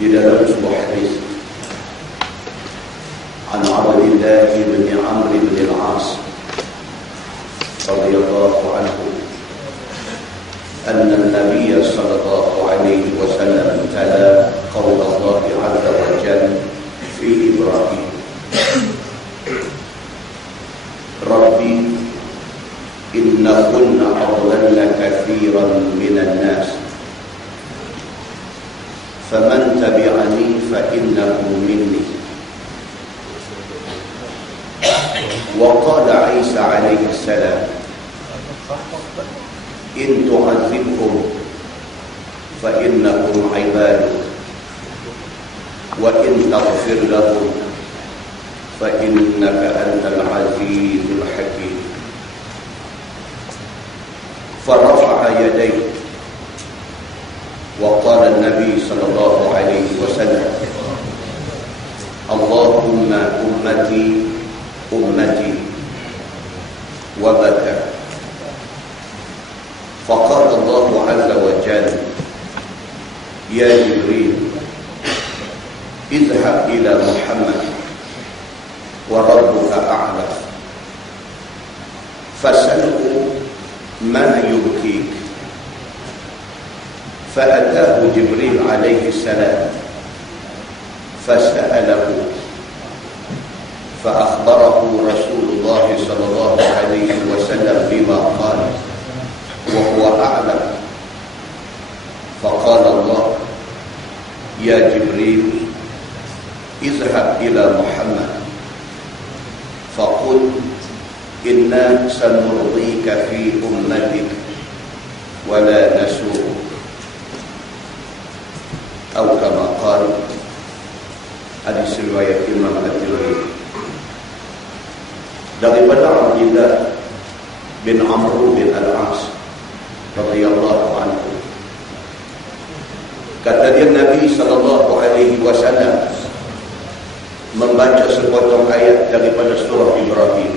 di dalam sebuah hadis an Abdullah bin Amr bin al-As radhiyallahu anhu anna an-nabiy sallallahu alaihi wasallam tala qaul Allah azza wa jalla fi Ibrahim Rabbi innakunna adlalna katsiran minan nas faman tabi'ani fa innahu minni wa qala Isa alaihi salam in tu'adzibhum fa innahum 'ibaduk wa in taghfir lahum fa innaka antal 'azizul hakim فرفع يديه وقال النبي صلى الله عليه وسلم اللهم أمتي أمتي وبكى فقال الله عز وجل يا جبريل اذهب إلى محمد وربك أعلم فسأله ما يبكيك فأتاه جبريل عليه السلام فسأله فأخبره رسول الله صلى الله عليه وسلم بما قال وهو أعلم فقال الله يا جبريل اذهب إلى محمد فقل إنا سنرضيك في أمتك ولا نسوء أو كما قال hadis riwayat Imam At-Tirmidzi daripada Abdullah bin Amr bin al-As radhiyallahu anhu kata dia Nabi sallallahu alaihi wasallam membaca sepotong ayat daripada surah Ibrahim.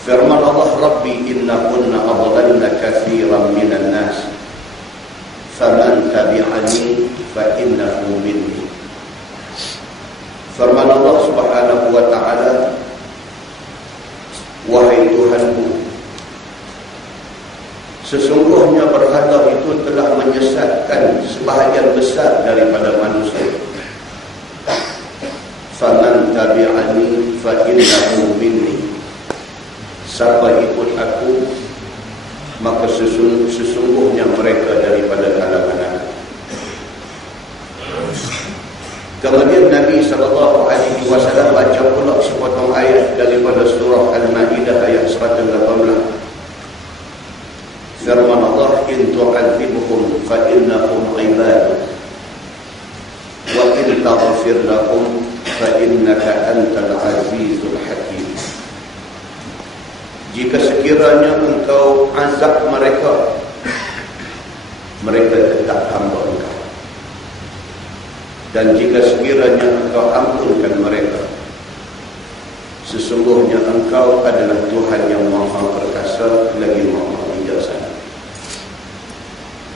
Firman Allah Rabbi innakunna adlalna katsiran minan nas faman tabi'ani fa innahu minni. Firman Allah Subhanahu wa ta'ala, wahai Tuhanku, sesungguhnya berhala itu telah menyesatkan sebahagian besar daripada manusia. Faman tabi'ani fa innahu minni. Siapa ikut aku, maka sesungguhnya mereka daripada kalangan aku. Kemudian Nabi SAW baca pula sepotong ayat daripada surah Al-Ma'idah ayat 118. Firman Allah, in tu'adzibhum fa innahum 'ibaduk wa in taghfir lahum fa innaka antal 'azizul hakim. Jika sekiranya engkau azab mereka, mereka tetap hamba engkau. Dan jika sekiranya engkau ampunkan mereka, sesungguhnya engkau adalah Tuhan yang maha perkasa lagi maha bijaksana.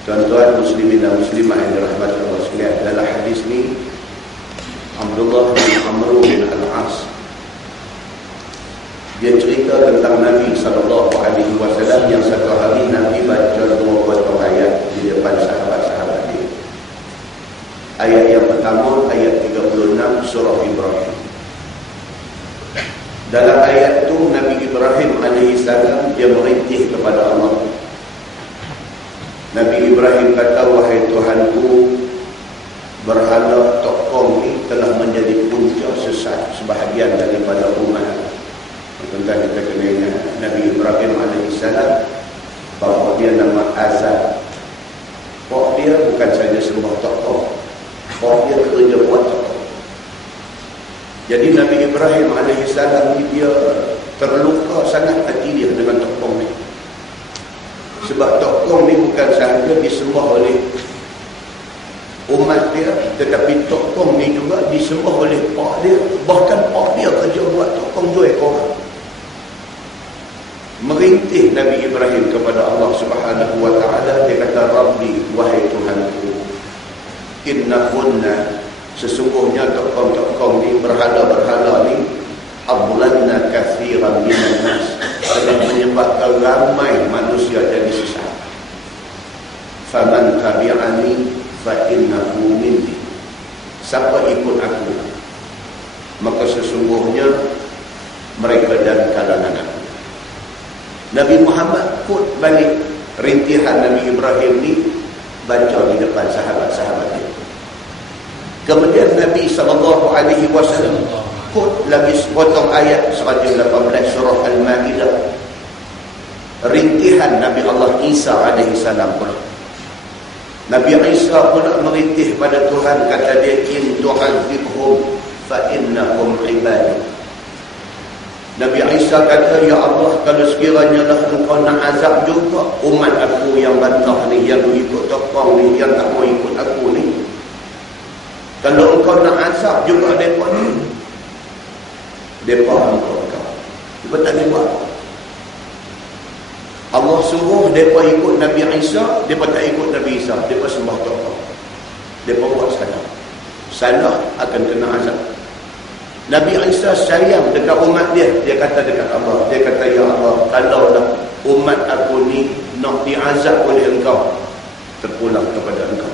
Tuan-tuan muslimin dan muslimah yang dirahmati Allah sekalian, dalam hadis ni Abdullah bin Amr bin al-As dia cerita tentang Nabi SAW yang satu hari Nabi baca 2 potong ayat di depan sahabat-sahabat dia. Ayat yang pertama, ayat 36 surah Ibrahim. Dalam ayat itu Nabi Ibrahim AS dia merintih kepada Allah. Nabi Ibrahim kata, wahai Tuhanku, berhala tokong ini telah menjadi punca sesat sebahagian daripada umat. Tentang kita kena ingat Nabi Ibrahim AS bapak dia nama Azar. Bapak dia bukan saja sembah tokoh, bapak dia kerja buat tokoh. Jadi Nabi Ibrahim AS dia terluka sangat hati dia dengan tokoh ni. Sebab tokoh ni bukan sahaja disembah oleh umat dia, tetapi tokoh ni juga disembah oleh pak dia. Bahkan pak dia kerja buat tokoh 2 ekor. Merintih Nabi Ibrahim kepada Allah Subhanahu wa ta'ala. Dia kata, Rabbi, wahai Tuhanku, innahunna, sesungguhnya tokoh-tokoh ni, berhala-berhala ni, ablanna kathiran minan nas, telah menyebabkan ramai manusia jadi sesat. Faman tabi'ani fa innahu minni, siapa ikut aku, maka sesungguhnya mereka dari kalangan aku. Nabi Muhammad pun balik rintihan Nabi Ibrahim ni, baca di depan sahabat-sahabat dia. Kemudian Nabi SAW pun lagi sepotong ayat 118 surah Al-Ma'idah, rintihan Nabi Allah Isa AS pula. Nabi Isa pula merintih pada Tuhan, kata dia, in tu'adzibhum fa innahum ibaduk. Nabi Isa kata, ya Allah, kalau sekiranya lah engkau nak azab juga umat aku yang bantah ni, yang ikut tokong ni, yang tak mau ikut aku ni, kalau engkau nak azab juga mereka ni, mereka engkau. Mereka tak boleh buat. Allah suruh mereka ikut Nabi Isa, mereka tak ikut Nabi Isa, mereka sembah tokong. Mereka buat salah akan kena azab. Nabi Isa sayang dekat umat dia. Dia kata dekat Allah, dia kata, ya Allah, kalau dah umat aku ni nak diazab oleh engkau, terpulang kepada engkau.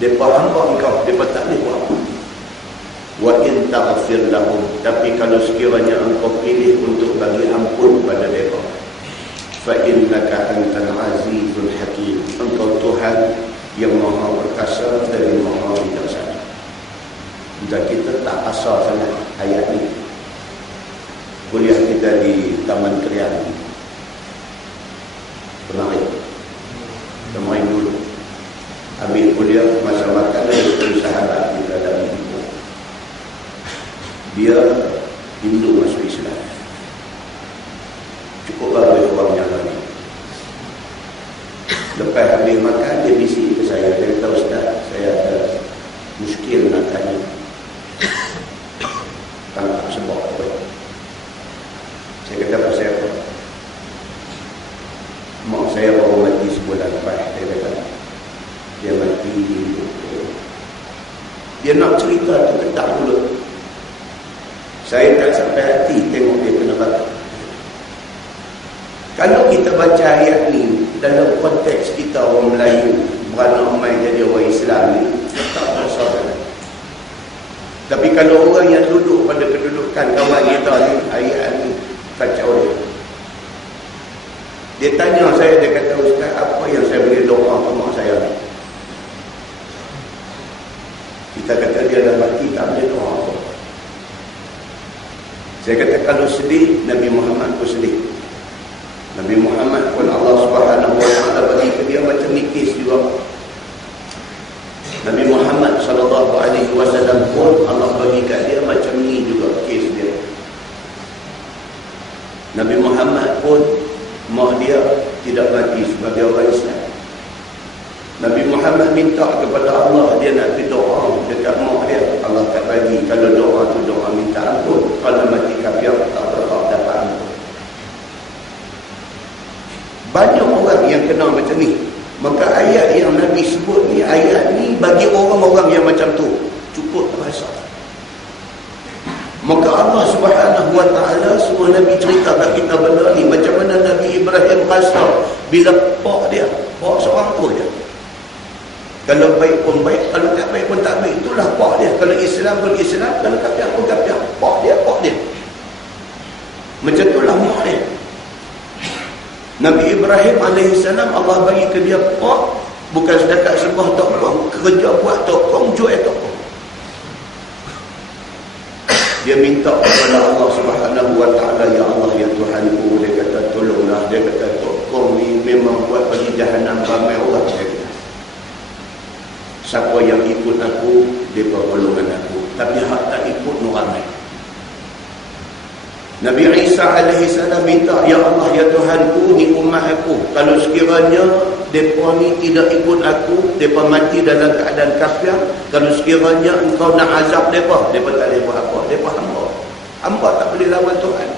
Mereka hamba engkau, mereka tak boleh buat. Wa in taghfir lahum, tapi kalau sekiranya engkau pilih untuk bagi ampun pada mereka, fa innaka antal azizul hakim, engkau Tuhan yang maha perkasa dan maha bijaksana. Dan kita tak asal sangat ayat ni. Kuliah kita di Taman Krian kemarin dulu, ambil kuliah masa makan dari satu sahabat kita dalam buku. Dia Hindu masuk Islam, cukup bagus orangnya lagi. Lepas habis makan, dia bisik ke saya, dia kata, Ustaz, saya ada muskil nak tanya. Tangkap sebab apa? Saya kata, pasal apa? Mak saya baru mati sebulan lepas. Dia kata, dia mati di hidup. Dia nak cerita tu ketak mulut. Saya tak sampai hati tengok dia kena bakar. Kalau kita baca ayat ni dalam konteks kita orang Melayu, beranak mai jadi orang Islam ni, tak masalah. Tapi kalau orang yang duduk pada kedudukan kawan kita ni, ayat ni kacau dia. Dia tanya saya, dia kata, Ustaz, apa yang saya boleh doa ke mak saya ni? Kita kata dia dah mati, tak boleh doa apa. Saya kata, kalau sedih, Nabi Muhammad pun sedih. Nabi Muhammad pun Allah Subhanahu Wa Taala bagi ke dia macam ni kes juga. Nabi Muhammad SAW pun Allah bagi kat dia macam ni juga kes dia. Nabi Muhammad pun mak dia tidak mati sebagai orang Islam. Nabi Muhammad minta kepada Allah, dia nak pergi doa dekat mak dia, Allah tak bagi. Kalau doa tu doa minta ampun, kalau mati kafir tak berhak dapat ampun. Banyak orang yang kena macam ni. Maka ayat yang Nabi sebut ni, ayat ni bagi orang-orang yang macam tu cukup terasa. Maka Allah Subhanahu Wa Taala suruh Nabi cerita kat kita benda ni, macam mana Nabi Ibrahim rasa bila pak dia, pak seorang tu je. Kalau baik pun baik, kalau tak baik pun tak baik, itulah pak dia. Kalau Islam pun Islam, kalau kafir pun kafir, pak dia, pak dia. Macam itulah mak dia. Nabi Ibrahim AS, Allah bagi ke dia pak, bukan setakat sembah tokong, kerja buat tokong, jual tokong. Dia minta kepada Allah Subhanahu Wa Taala, ya Allah, ya Tuhanku, dia kata tolonglah. Dia kata tokong ni memang buat bagi jahanam ramai orang. Dia kata, siapa yang ikut aku, dia pergolongan aku, tapi hak tak ikut nu ramai. Nabi Isa AS minta, ya Allah, ya Tuhanku, ni umat aku, kalau sekiranya mereka ni tidak ikut aku, mereka mati dalam keadaan kafir, kalau sekiranya engkau nak azab mereka, mereka tak boleh buat apa, mereka hamba. Hamba tak boleh lawan Tuhan.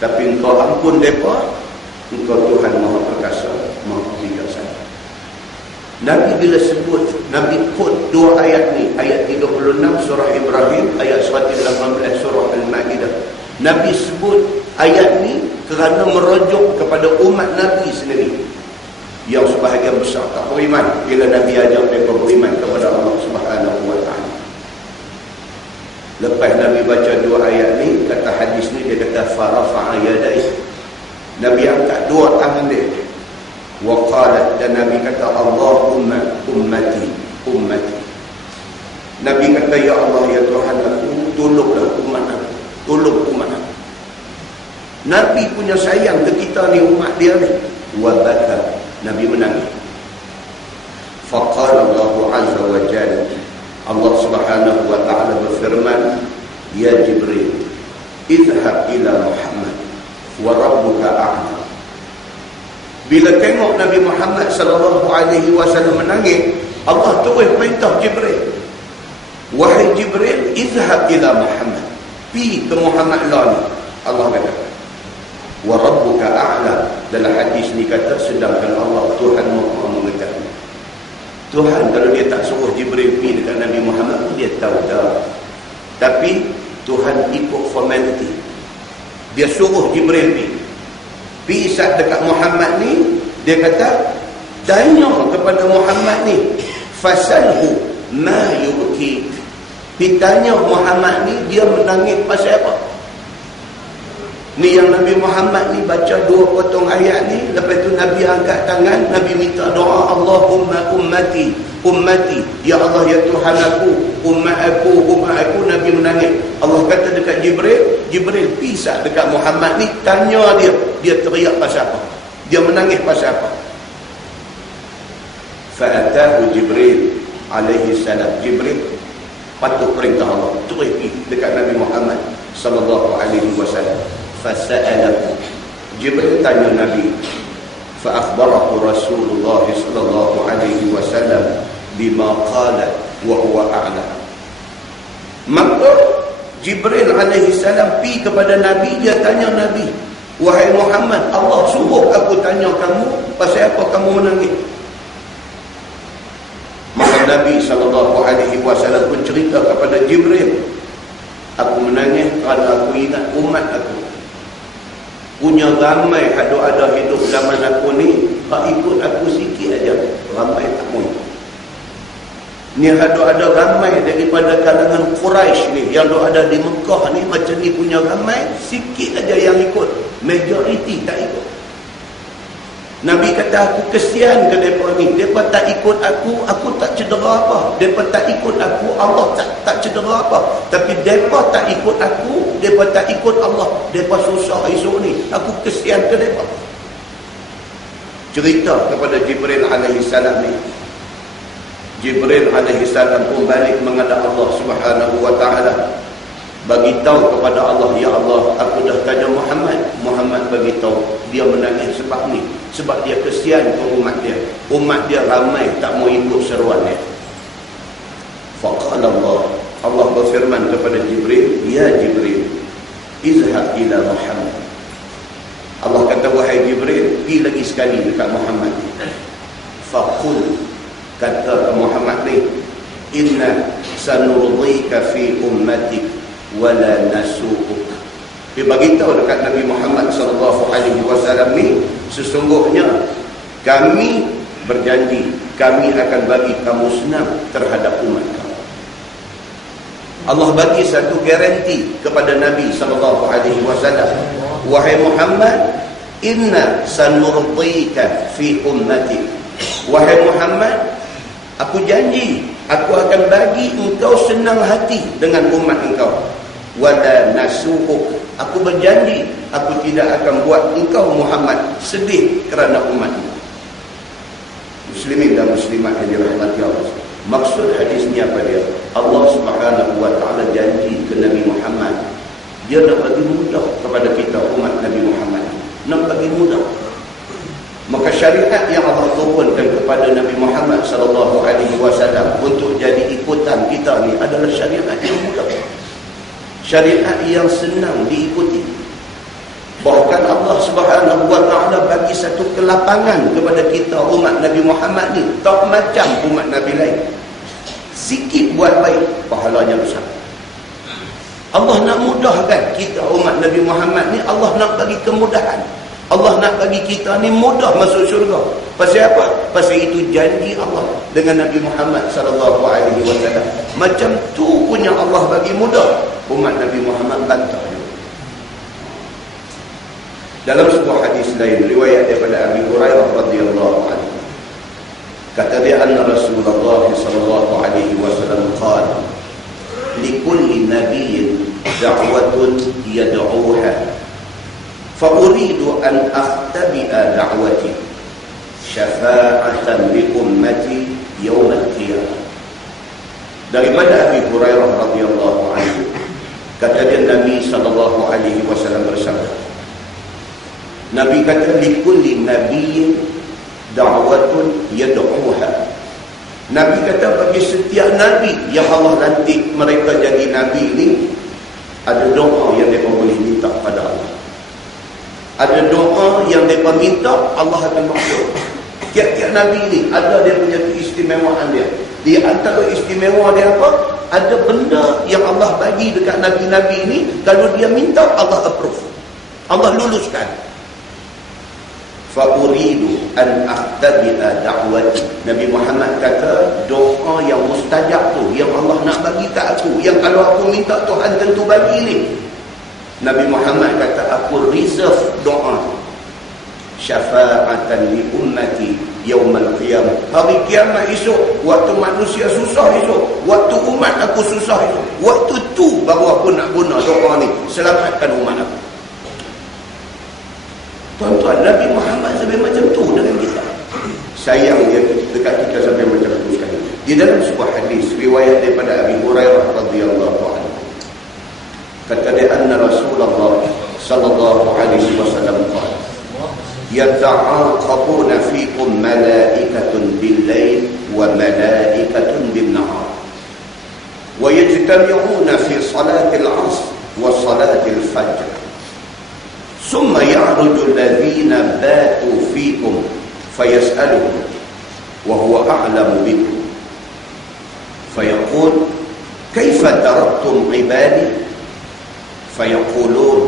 Tapi engkau ampun mereka, engkau Tuhan maha perkasa, maha bijaksana. Nabi bila sebut, Nabi quote dua ayat ni, ayat 36 surah Ibrahim, ayat 118 surah Al-Ma'idah. Nabi sebut ayat ni kerana merujuk kepada umat Nabi sendiri yang sebahagian besar tak beriman bila Nabi ajak mereka beriman kepada Allah Subhanahu wa ta'ala. Lepas Nabi baca dua ayat ni, kata hadis ni, dia kata farafa'a yadayhi, Nabi angkat dua tangan dia, wa qalat, dan Nabi kata Allahumma ummati ummati. Nabi kata, ya Allah, ya Tuhan aku, tolonglah umat aku, tolong umat aku. Nabi punya sayang ke kita ni, umat dia ni. Wa baka, Nabi menangis. Faqala Allah azza wa jalla, Allah Subhanahu wa ta'ala berfirman, ya Jibril, idhhab ila Muhammad wa rabbuka a'lam. Bila tengok Nabi Muhammad sallallahu alaihi wasallam menangis, Allah terus perintah Jibril, wahai Jibril, idhhab ila Muhammad, pi ke Muhammad lah ni. Allah kata, wa rabbuka a'lam. Dalam hadis ni kata, sedangkan Allah, Tuhan Maha mengetahui. Tuhan kalau dia tak suruh Jibril pergi dekat Nabi Muhammad, dia tahu dah. Tapi Tuhan ikut formality. Dia suruh Jibril pergi. Pergi saat dekat Muhammad ni, dia kata, tanya kepada Muhammad ni, fasalhu ma yuki. Pergi tanya Muhammad ni, dia menangis pasal apa? Ni yang Nabi Muhammad ni baca dua potong ayat ni, lepas tu Nabi angkat tangan, Nabi minta doa, Allahumma ummati ummati, ya Allah, ya Tuhan aku, umat aku, Nabi menangis. Allah kata dekat Jibril, Jibril pisah dekat Muhammad ni, tanya dia teriak pasal apa, dia menangis pasal apa. Fa'atahu Jibril alaihi salam, Jibril patuh perintah Allah, terus pergi dekat Nabi Muhammad sallallahu alaihi wasallam. Fasa'alahu, Jibril tanya Nabi, fa'akhbarahu Rasulullah sallallahu alaihi wasallam bima qala wa huwa a'lam. Maka Jibril alaihi salam pergi kepada Nabi, dia tanya Nabi, wahai Muhammad, Allah suruh aku tanya kamu, pasal apa kamu menangis? Maka Nabi sallallahu alaihi wasallam pun cerita kepada Jibril, aku menangis kerana aku ingat umat aku. Punya ramai ada hidup zaman aku ni, tak ikut aku sikit aja, ramai tak mau. Ni ada ramai daripada kalangan Quraisy ni, yang ada di Mekah ni, macam ni punya ramai, sikit aja yang ikut, majoriti tak ikut. Nabi kata, aku kesian ke mereka ni, mereka tak ikut aku tak cedera apa. Mereka tak ikut aku, Allah tak cedera apa. Tapi mereka tak ikut aku, mereka tak ikut Allah, mereka susah esok ni, aku kesian ke mereka. Cerita kepada Jibril alaihi salam ni. Jibril alaihi salam pun balik menghadap Allah Subhanahu wa ta'ala, bagi tahu kepada Allah, ya Allah, aku dah tanya Muhammad bagi tahu, dia menangis sebab ni, sebab dia kesian ke umat dia ramai tak mau ikut seruan dia. Faqala Allah berfirman kepada Jibril, ya Jibril, izhab ila Muhammad. Allah kata, wahai Jibril, pergi lagi sekali dekat Muhammad. Faqul, kata Muhammad ni, inna sanurdika fi ummatik wala nasu'uk. Dia bagi tahu dekat Nabi Muhammad sallallahu alaihi wasallam ni, sesungguhnya kami berjanji, kami akan bagi kamu senang terhadap umat kamu. Allah bagi satu garanti kepada Nabi sallallahu alaihi wasallam, wahai Muhammad, inna sanurdika fi ummatik. Wahai Muhammad, aku janji, aku akan bagi engkau senang hati dengan umat engkau. Wala nasu'uk, aku berjanji, aku tidak akan buat engkau Muhammad sedih kerana umatmu. Muslimin dan muslimat yang dirahmati Allah, maksud hadis ni apa dia? Allah Subhanahu wa ta'ala janji ke Nabi Muhammad, dia nak bagi mudah kepada kita umat Nabi Muhammad, nak bagi mudah. Maka syariat yang Allah turunkan kepada Nabi Muhammad sallallahu alaihi wasallam untuk jadi ikutan kita ni adalah syariat yang mudah, syariat yang senang diikuti. Bahkan Allah Allah Subhanahu wa ta'ala bagi satu kelapangan kepada kita umat Nabi Muhammad ni, tak macam umat Nabi lain. Sikit buat baik, pahalanya besar. Allah nak mudahkan kita umat Nabi Muhammad ni, Allah nak bagi kemudahan. Allah nak bagi kita ni mudah masuk syurga. Pasal apa? Pasal itu janji Allah dengan Nabi Muhammad sallallahu alaihi wasallam. Macam tu punya Allah bagi mudah, umat Nabi Muhammad bantah. Dalam sebuah hadis lain riwayat daripada Abi Hurairah radhiyallahu anhu, kata dia, anna Rasulullah sallallahu alaihi wasallam qala likulli nabiyyin da'watun yad'uha fa uridu an akhtabi'a da'wati syafa'atan li ummati yawm al-qiyamah. Daripada Abi Hurairah radhiyallahu anhu, kata dia, Nabi sallallahu alaihi wasallam bersabda, Nabi kata, likulli nabiyyin da'watun yad'uha. Nabi kata bagi setiap Nabi yang Allah lantik mereka jadi Nabi ni, ada doa yang mereka boleh minta pada Allah. Ada doa yang mereka minta, Allah akan makbul. Tiap-tiap Nabi ni ada dia punya keistimewaan dia. Di antara istimewa dia apa? Ada benda yang Allah bagi dekat Nabi-Nabi ni, kalau dia minta, Allah approve, Allah luluskan. Fa'uridu an akhtabi'a da'wati. Nabi Muhammad kata, doa yang mustajab tu, yang Allah nak bagi kat aku, yang kalau aku minta Tuhan tentu bagi ni, Nabi Muhammad kata, aku reserve doa syafa'atan li ummati yaumal qiyamah. Hari kiamat esok, waktu manusia susah esok, waktu umat aku susah esok, waktu tu baru aku nak guna doa ni, selamatkan umat aku. Tuan-tuan, Nabi Muhammad sampai macam tu dengan kita. Sayang dia dekat kita sampai macam tu sekali. Di dalam sebuah hadis riwayat daripada Abi Hurairah radhiyallahu anhu, kata dia, anna Rasulullah sallallahu alaihi wasallam qala yata'aqabuna fikum malaikatun bil-lail wa malaikatun bin-nahar wa yajtami'una fi salatil 'asr wa salatil fajr. ثم يعرج الذين باتوا فيكم فيسألهم وهو أعلم بكم فيقول كيف تركتم عبادي فيقولون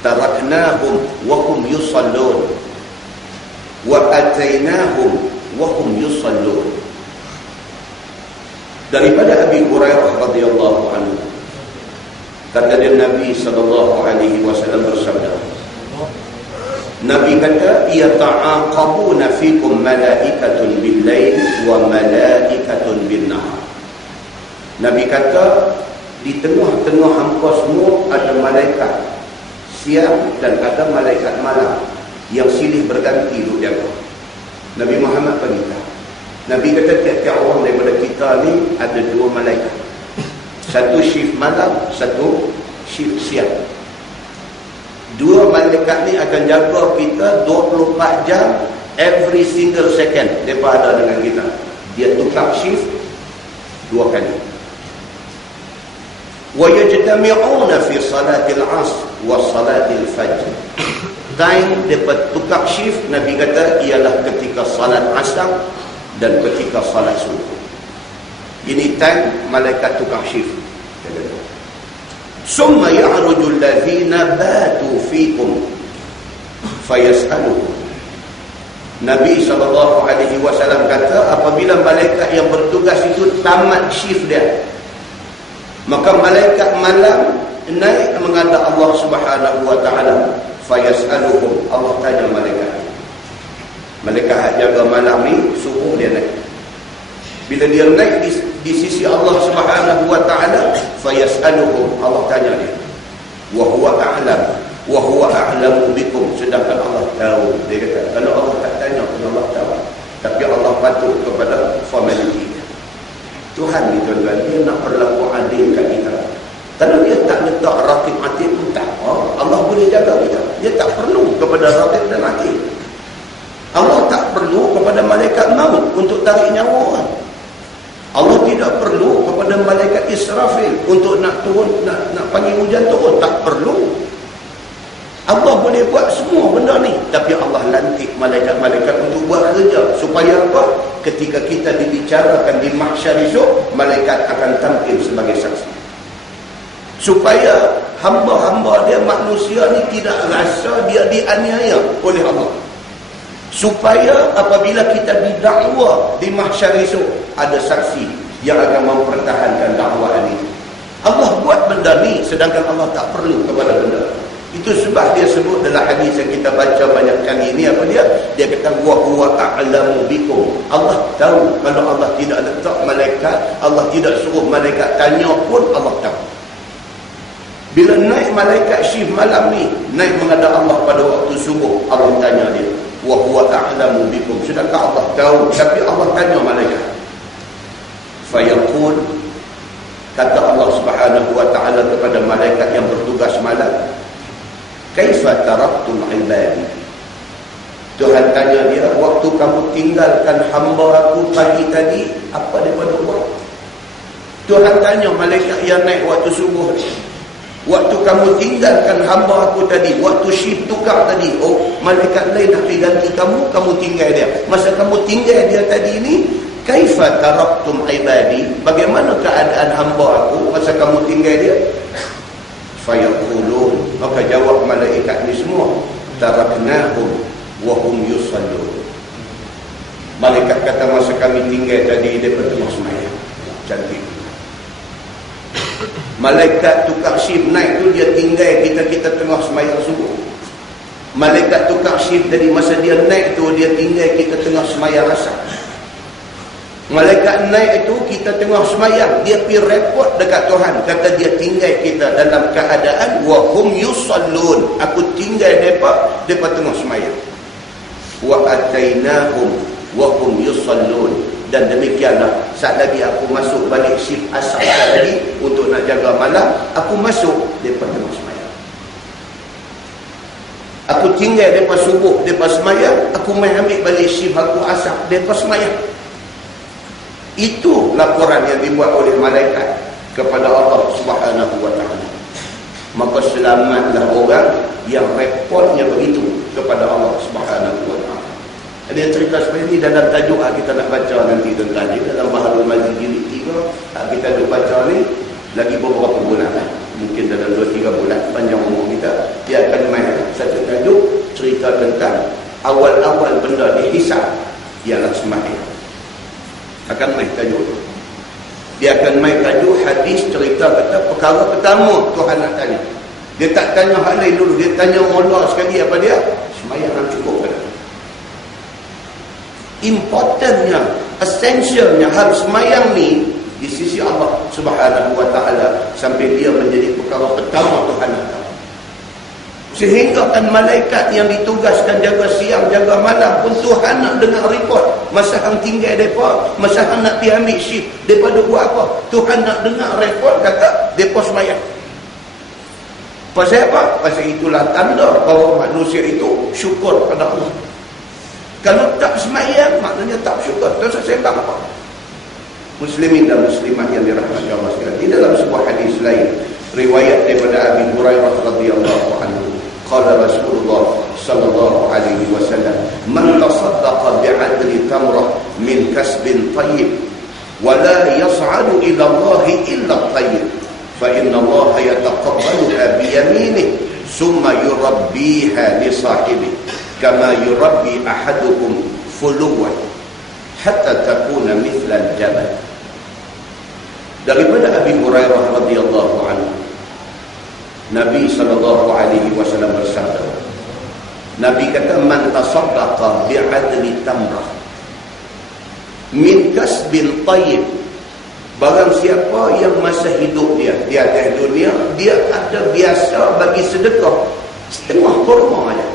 تركناهم وهم يصلون وأتيناهم وهم يصلون. Daripada Abi Hurairah radhiyallahu anhu, kata dia, Nabi sallallahu alaihi wasallam bersabda, Nabi kata, yata'aqabuna fikum malaikatun bil-lail wa malaikatun bin-nahar. Nabi kata, di tengah-tengah hampa semua ada malaikat siang dan ada malaikat malam yang silih berganti duduk jaga. Nabi Muhammad beritahu, Nabi kata tiap-tiap orang daripada kita ni ada dua malaikat. Satu shift malam, satu shift siang. Dua malaikat ni akan jaga kita 24 jam, every single second mereka ada dengan kita. Dia tukar shift dua kali. Wa yajtami'una fi salatil 'asr wa salatil fajr. Time mereka tukar shift, Nabi kata, ialah ketika salat asar dan ketika salat subuh. Ini time malaikat tukar shift. Summa ya'ruju alladhina batu fikum fayas'aluhum. Nabi SAW kata, apabila malaikat yang bertugas itu tamat shift dia, maka malaikat malam naik menghadap Allah Subhanahu wa ta'ala. Fayas'aluhum, Allah tanya malaikat. Malaikat jaga malam ni, subuh dia naik. Bila dia naik di sisi Allah Subhanahu wa ta'ala, fayas'aluhum, Allah tanya dia, wa huwa a'lam wa huwa a'lamu bikum. Sedangkan Allah tahu. Dia kata, kalau Allah tak tanya pun Allah tahu, tapi Allah patuh kepada formality. Tuhan ni tuan-tuan, dia nak berlaku adil kat kita. Kalau dia tak letak raqib atid pun tak, Allah boleh jaga kita. Dia tak perlu kepada raqib dan atid. Allah tak perlu kepada malaikat maut untuk tarik nyawa orang. Allah tidak perlu kepada malaikat Israfil untuk nak turun, nak panggil hujan turun. Tak perlu. Allah boleh buat semua benda ni, tapi Allah lantik malaikat-malaikat untuk buat kerja. Supaya apa? Ketika kita dibicarakan di mahsyar esok, malaikat akan tampil sebagai saksi. Supaya hamba-hamba dia, manusia ni tidak rasa dia dianiaya oleh Allah. Supaya apabila kita didakwa di mahsyar esok, ada saksi yang akan mempertahankan dakwaan ini. Allah buat benda ni sedangkan Allah tak perlu kepada benda. Itu sebab dia sebut dalam hadis yang kita baca banyak kali ini, apa dia? Dia kata wa huwa a'lamu bikum. Allah tahu. Kalau Allah tidak letak malaikat, Allah tidak suruh malaikat tanya pun Allah tahu. Bila naik malaikat shift malam ni, naik menghadap Allah pada waktu subuh, Allah tanya dia, wa huwa a'lamu bikum. Sedangkan Allah tahu, tapi Allah tanya malaikat. Fayaqul, kata Allah Subhanahu wa taala kepada malaikat yang bertugas malam, kaifa taraktum ibadi. Tuhan tanya dia, waktu kamu tinggalkan hamba aku pagi tadi, apa daripada buat? Tuhan tanya malaikat yang naik waktu subuh, waktu kamu tinggalkan hamba aku tadi, waktu shift tukar tadi, oh malaikat lain nak pergi ganti kamu, kamu tinggal dia. Masa kamu tinggal dia tadi ni, kaifa taraktum ibadi, bagaimana keadaan hamba aku masa kamu tinggal dia? Fayaqulun, maka jawab malaikat ni semua, taraknahum wa hum yusallun. Malaikat kata masa kami tinggal tadi depa tengah sembahyang. Cantik. Malaikat tukar shift naik tu dia tinggal kita tengah sembahyang subuh. Malaikat tukar shift dari masa dia naik tu dia tinggal kita tengah sembahyang asar. Malaikat naik itu kita tengah semayang, dia pergi report dekat Tuhan, kata dia tinggal kita dalam keadaan wa hum yusallun, aku tinggal depa tengah semayang. Wa atainahum wa hum yusallun, dan demikianlah saat lagi aku masuk balik shift asar tadi untuk nak jaga malam, aku masuk depa tengah semayang. Aku tinggal depa subuh, depa semayang, aku mai ambil balik shift aku asar, depa semayang. Itu laporan yang dibuat oleh malaikat kepada Allah Subhanahu wa taala. Maka selamatlah orang yang reportnya begitu kepada Allah Subhanahu wa taala. Ada cerita seperti ini dalam tajuk kita nak baca nanti tentang ini dalam Baharul Majid jilid 3. Kita nak baca ni lagi beberapa bulan, mungkin dalam 2-3 bulan panjang umur kita. Dia akan main satu tajuk cerita tentang awal-awal benda dihisab ialah sembahyang. Akan main tajuk. Dia akan main tajuk hadis cerita kata perkara pertama Tuhan nak tanya. Dia tak tanya hal lain dulu, dia tanya Allah sekali apa dia? Sembahyang yang cukup ke? Importantnya, essentialnya hal sembahyang ni di sisi Allah Subhanahu wa taala sampai dia menjadi perkara pertama Tuhan nak tahu. Sehingga kan malaikat yang ditugaskan jaga siang, jaga malam pun Tuhan nak dengar report. Masa hang tinggal mereka, masa hang nak pergi ambil shift, mereka duk buat apa? Tuhan nak dengar report kata mereka sembahyang. Pasal apa? Pasal itulah tanda bahawa manusia itu syukur pada Allah. Kalau tak sembahyang, maknanya tak syukur. Terus sembang apa? Muslimin dan muslimat yang dirahmati Allah sekalian. Di dalam sebuah hadis lain, riwayat daripada Abi Hurairah radhiyallahu anhu, qala Rasulullah sallallahu alaihi wasallam, man tasaddaqa bi'adli tamrah min kasbin tayyib wa la yas'adu ila Allah illa tayyib fa inna Allah yataqabbaluha bi yaminihi thumma yurabbiha li sahibihi kama yurabbi ahadukum fuluwan hatta takuna mithla al-jabal. Daripada Abi Hurairah radhiyallahu anhu, Nabi SAW bersabda, Nabi kata, man tasaddaqa bi'adli tamrah min kasbin tayyib, barang siapa yang masa hidup dia di atas dunia, dia ada biasa bagi sedekah setengah kurma aja.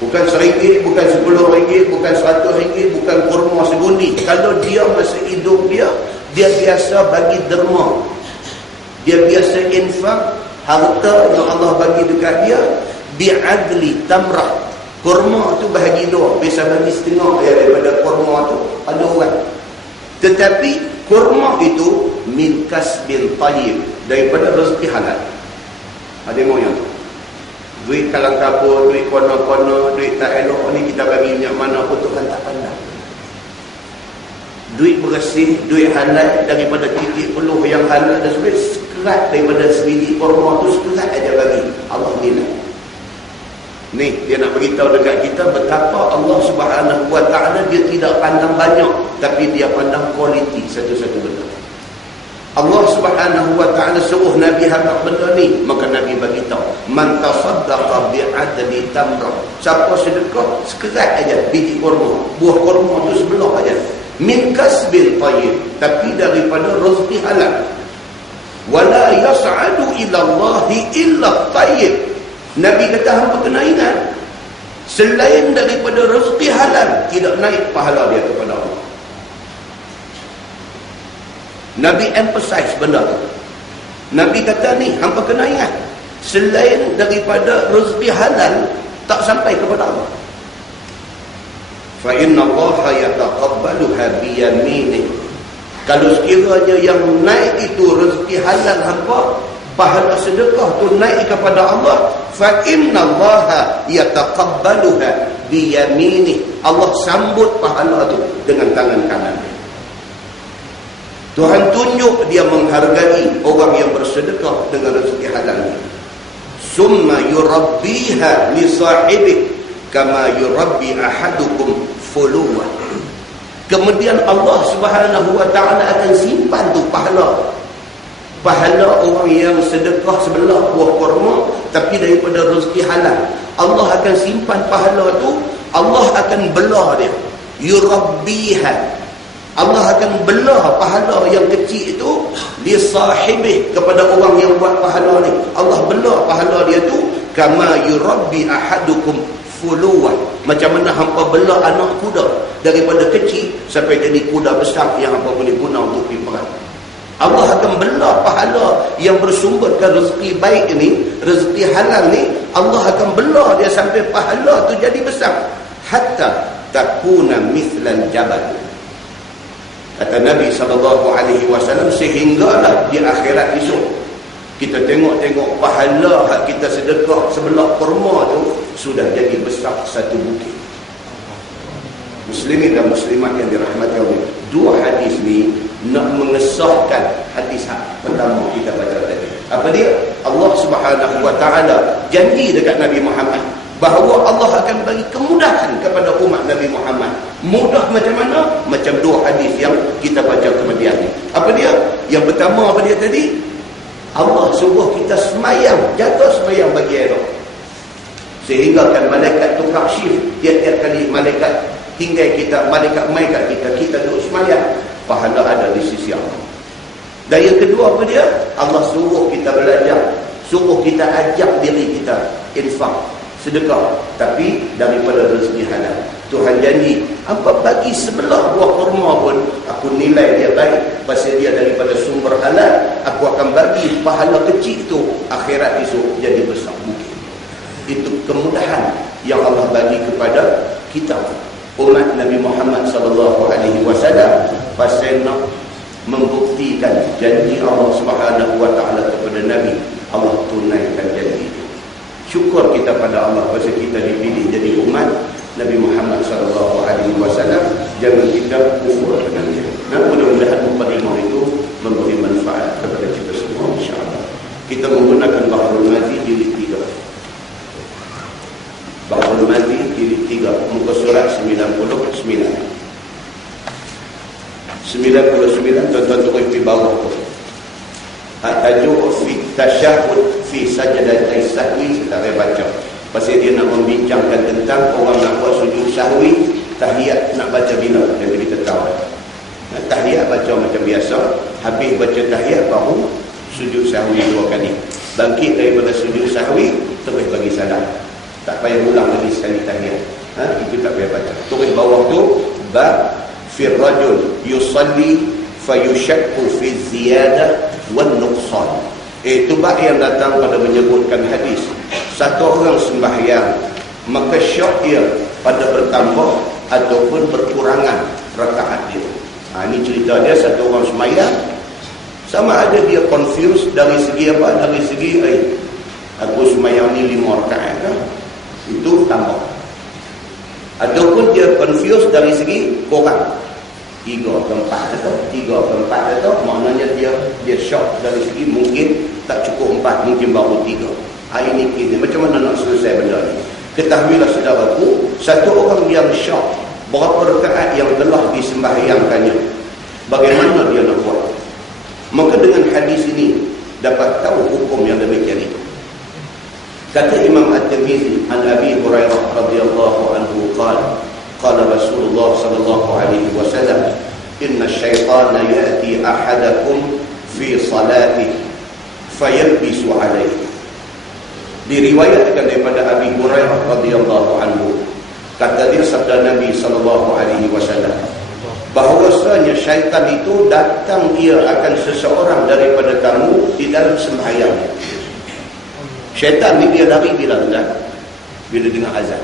Bukan RM1, bukan RM10, bukan RM100, bukan kurma segundi. Kalau dia masa hidup dia biasa bagi derma, dia biasa infak harta yang Allah bagi dekat dia bi'adli tamrah. Kurma tu bahagi dua, biasa bagi setengah daripada kurma tu ada orang. Tetapi kurma itu min kasbil tayyib, daripada rezeki halal. Ada yang tu Duit kalang kabut, duit kono-kono, duit tak elok ni kita bagi minyak mana pun Tuhan tak pandang. Duit bersih, duit halal daripada titik peluh yang halal dan sebagainya, sekerat daripada sebiji korma tu sekerat aja bagi. Allah nilai. Ni dia nak beritahu dekat kita betapa Allah Subhanahu Wa Taala dia tidak pandang banyak, tapi dia pandang kualiti satu-satu benda. Allah Subhanahu Wa Taala suruh Nabi harap benda ni, maka Nabi bagi tahu, man tasaddaqa bi'adli tamra. Siapa sedekah sekerat aja biji kurma, buah kurma tu sebelah aja. Min kasbil tayyib, tapi daripada rezeki halal. Wala yas'adu ila Allah illa tayyib. Nabi kata hangpa kena ingat, selain daripada rezeki halal tidak naik pahala dia kepada Allah. Nabi emphasize benda tu. Nabi kata ni, hampa kena ingat, selain daripada rezeki halal tak sampai kepada Allah. Fa inna Allah yataqabbaluha bi yaminih. Kalau sekiranya yang naik itu rezeki halal hampa, pahala sedekah tu naik kepada Allah, fa inna Allah yataqabbaluha bi yaminih. Allah sambut pahala tu dengan tangan kanan. Tuhan tunjuk dia menghargai orang yang bersedekah dengan rezeki halal. Summa yurabbiha li sahibih kama yurabbi ahadukum fuluwa. Kemudian Allah Subhanahu Wa Taala akan simpan tu pahala orang yang sedekah sebelah buah kurma tapi daripada rezeki halal. Allah akan simpan pahala tu, Allah akan belah dia. Yurabbiha, Allah akan belah pahala yang kecil itu li sahibih, kepada orang yang buat pahala ni. Allah belah pahala dia tu kama yurabbi ahadukum fuluwa, macam mana hampa belah anak kuda daripada kecil sampai jadi kuda besar yang hampa boleh guna untuk pergi perang. Allah akan belah pahala yang bersumberkan rezeki baik ini, rezeki halal ni, Allah akan belah dia sampai pahala tu jadi besar, hatta takuna mithlal jabal. Kata Nabi SAW, sehinggalah di akhirat esok kita tengok pahala hak kita sedekah sebelah kurma tu sudah jadi besar satu bukit. Muslimin dan muslimat yang dirahmati Allah, dua hadis ni nak mengesahkan hadis pertama kita baca tadi. Apa dia? Allah Subhanahu Wa Taala janji dekat Nabi Muhammad bahawa Allah akan bagi kemudahan kepada umat Nabi Muhammad. Mudah macam mana? Macam dua hadis yang kita baca kemudian ni. Apa dia? Yang pertama apa dia tadi? Allah suruh kita semayang, jatuh semayang bagi elok. Sehingga kan malaikat tukar shift, tiap-tiap kali malaikat tinggal kita, malaikat mai kat kita duduk semayang, pahala ada di sisi Allah. Dan yang kedua apa dia? Allah suruh kita belajar, suruh kita ajak diri kita infak, sedekah, tapi daripada rezeki halal. Tuhan janji, apa bagi sebelah buah kurma pun aku nilai dia baik pasal dia daripada sumber halal, aku akan bagi pahala kecil tu akhirat esok jadi besar mungkin. Itu kemudahan yang Allah bagi kepada kita umat Nabi Muhammad SAW pasal nak membuktikan janji Allah Subhanahu Wa Taala kepada Nabi. Allah tunaikan janji itu. Syukur kita pada Allah pasal kita dipilih jadi umat Nabi Muhammad SAW. Jangan kita kufur dengan dia. Dan mudah-mudahan mukadimah itu memberi manfaat kepada kita semua, insya-Allah. Kita menggunakan Bahrul Madhi jilid 3. Bahrul Madhi jilid 3, muka surat 99. 99 tuan-tuan tulis di bawah tu. Tajuk fi tasyahud fi sajdatai sahwi, kita baca. Pasal dia nak membincangkan tentang orang nak buat sujud sahwi, tahiyat nak baca bila. Jadi kita tahu. Tahiyat baca macam biasa, habis baca tahiyat baru sujud sahwi 2 kali. Bangkit daripada sujud sahwi, terus bagi salam. Tak payah ulang lagi sekali tahiyat. Itu tak payah baca. Tulis bawah tu bab fi rajul yusalli fayushakku fi ziyadah wan nuqsan. Itu bab yang datang pada menyebutkan hadis. Satu orang sembahyang, maka syak dia pada bertambah ataupun berkurangan rakaat dia. Ini cerita dia, satu orang sembahyang, sama ada dia confused dari segi apa? Dari segi Aku semayang ni 5 rakaat dah, itu tambah. Ataupun dia confused dari segi kurang, 3 ke 4 atau 3 ke 4 atau maknanya dia shock dari segi mungkin tak cukup 4, mungkin baru 3. Ini kini macam mana nak selesai benda ni? Ketahuilah saudaraku, satu orang yang shock berapa rakaat yang telah disembahyangkannya, bagaimana dia nak buat? Maka dengan hadis ini dapat tahu hukum yang demikian itu. Kata Imam At-Tirmizi an Abi Hurairah radhiyallahu anhu qala Rasulullah sallallahu alaihi wasallam, inna asy-syaitana ya'ti ahadakum fi salatihi fayalbisu alaihi. Diriwayatkan daripada Abi Hurairah radhiyallahu anhu, kata dia sabda Nabi sallallahu alaihi wasallam, bahawasanya syaitan itu datang ia akan seseorang daripada kamu di dalam sembahyangnya. Syaitan ni dia lari bila dengar azan.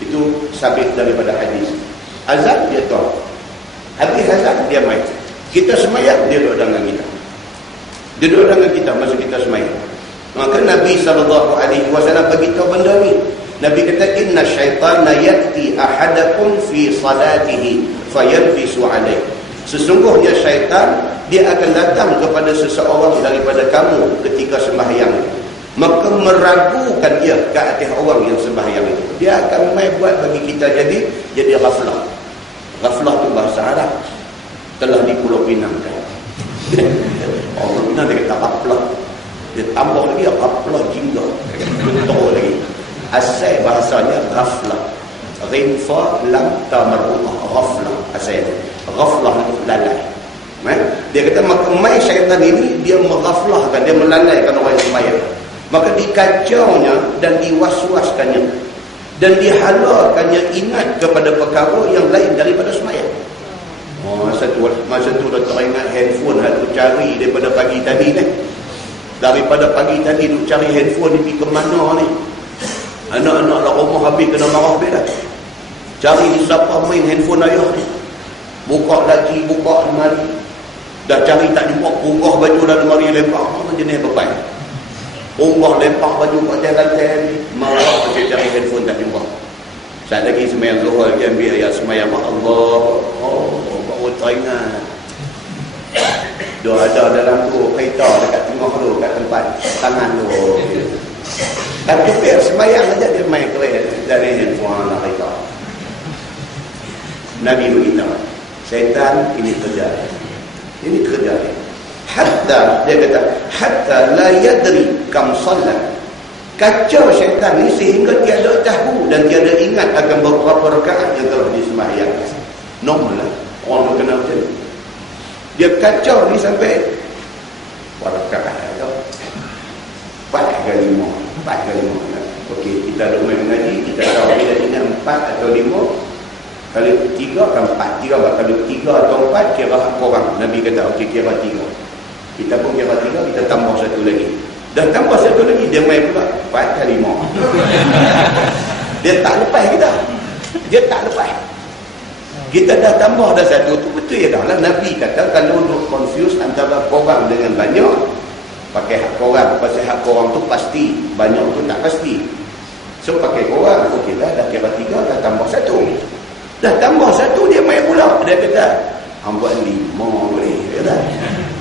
Itu sabit daripada hadis. Azan dia tahu, habis azan dia main. Kita sembahyang dia duduk dengan kita. Dia duduk dengan kita masa kita sembahyang. Maka Nabi SAW beritahu benda ni. Nabi kata, inna syaitana ya'ti ahadakum fi salatihi fayalbisu alaih. Sesungguhnya syaitan dia akan datang kepada seseorang daripada kamu ketika sembahyang, maka meragukan dia ke atas orang yang sembahyang itu. Dia akan main buat bagi kita jadi ghaflah. Ghaflah tu bahasa Arab, telah di Pulau Pinang kan. Orang Pinang dia kata ghaflah. Dia tambah lagi ghaflah jingga. Betul lagi. Asal bahasanya ghaflah. Ghinfa lam tamarrutah. Ghaflah asalnya. Ghaflah itu lalai. Dia kata maka mai syaitan ini dia menghaflahkan, dia melalaikan orang yang sembahyang. Maka dikacaunya dan diwaswaskannya dan dihalalkannya ingat kepada perkara yang lain daripada sembahyang. Masa tu dah teringat handphone aku cari daripada pagi tadi ni. Daripada pagi tadi duk cari handphone ni pergi ke mana ni. Anak-anak lah rumah habis kena marah habis dah. Cari ni siapa main handphone ayah ni. Buka lagi, buka lemari. Dah cari tak jumpa, buka baju dalam lemari lempar. Mana jenis beban? Buka lempar baju kat lantai ni. Marah pasal cari handphone tak jumpa. Saat lagi semayang Zuhur lagi ambil ayat semayang Allah. Baru teringat. Dia ada dalam tu kereta dekat tengah tu, kat tempat tangan tu. Dan kepil semayang aja dia main kereta dari handphone lah kereta. Nabi beritahu, syaitan ini kerja. Ini kerja dia. Hatta, dia kata, hatta la yadri kam salat. Kacau syaitan ni sehingga tiada tahu dan tiada ingat akan beberapa rakaat yang telah disembahyang. Normal lah. Orang tu kenal macam ni. Dia kacau ni sampai berapa rakaat tu? 4 ke 5. 4 ke 5. Okey, kita ada main mengaji, kita tahu bila ingat 4 atau 5. Kalau 3 kan 4. Kalau 3 atau 4 kira korang. Nabi kata okey kira 3. Kita pun kira 3, kita tambah satu lagi. Dah tambah satu lagi, dia main pula 4 ke 5. Dia tak lepas kita. Dia tak lepas. Kita dah tambah dah satu tu, betul ya dah lah. Nabi kata kalau duk confuse antara korang dengan banyak, pakai hak korang. Pasal hak korang tu pasti, banyak tu tak pasti. So pakai korang, okey lah, dah kira 3, dah tambah satu. Dah tambah satu, dia main pula. Dia kata, buat 5 boleh. Dia kata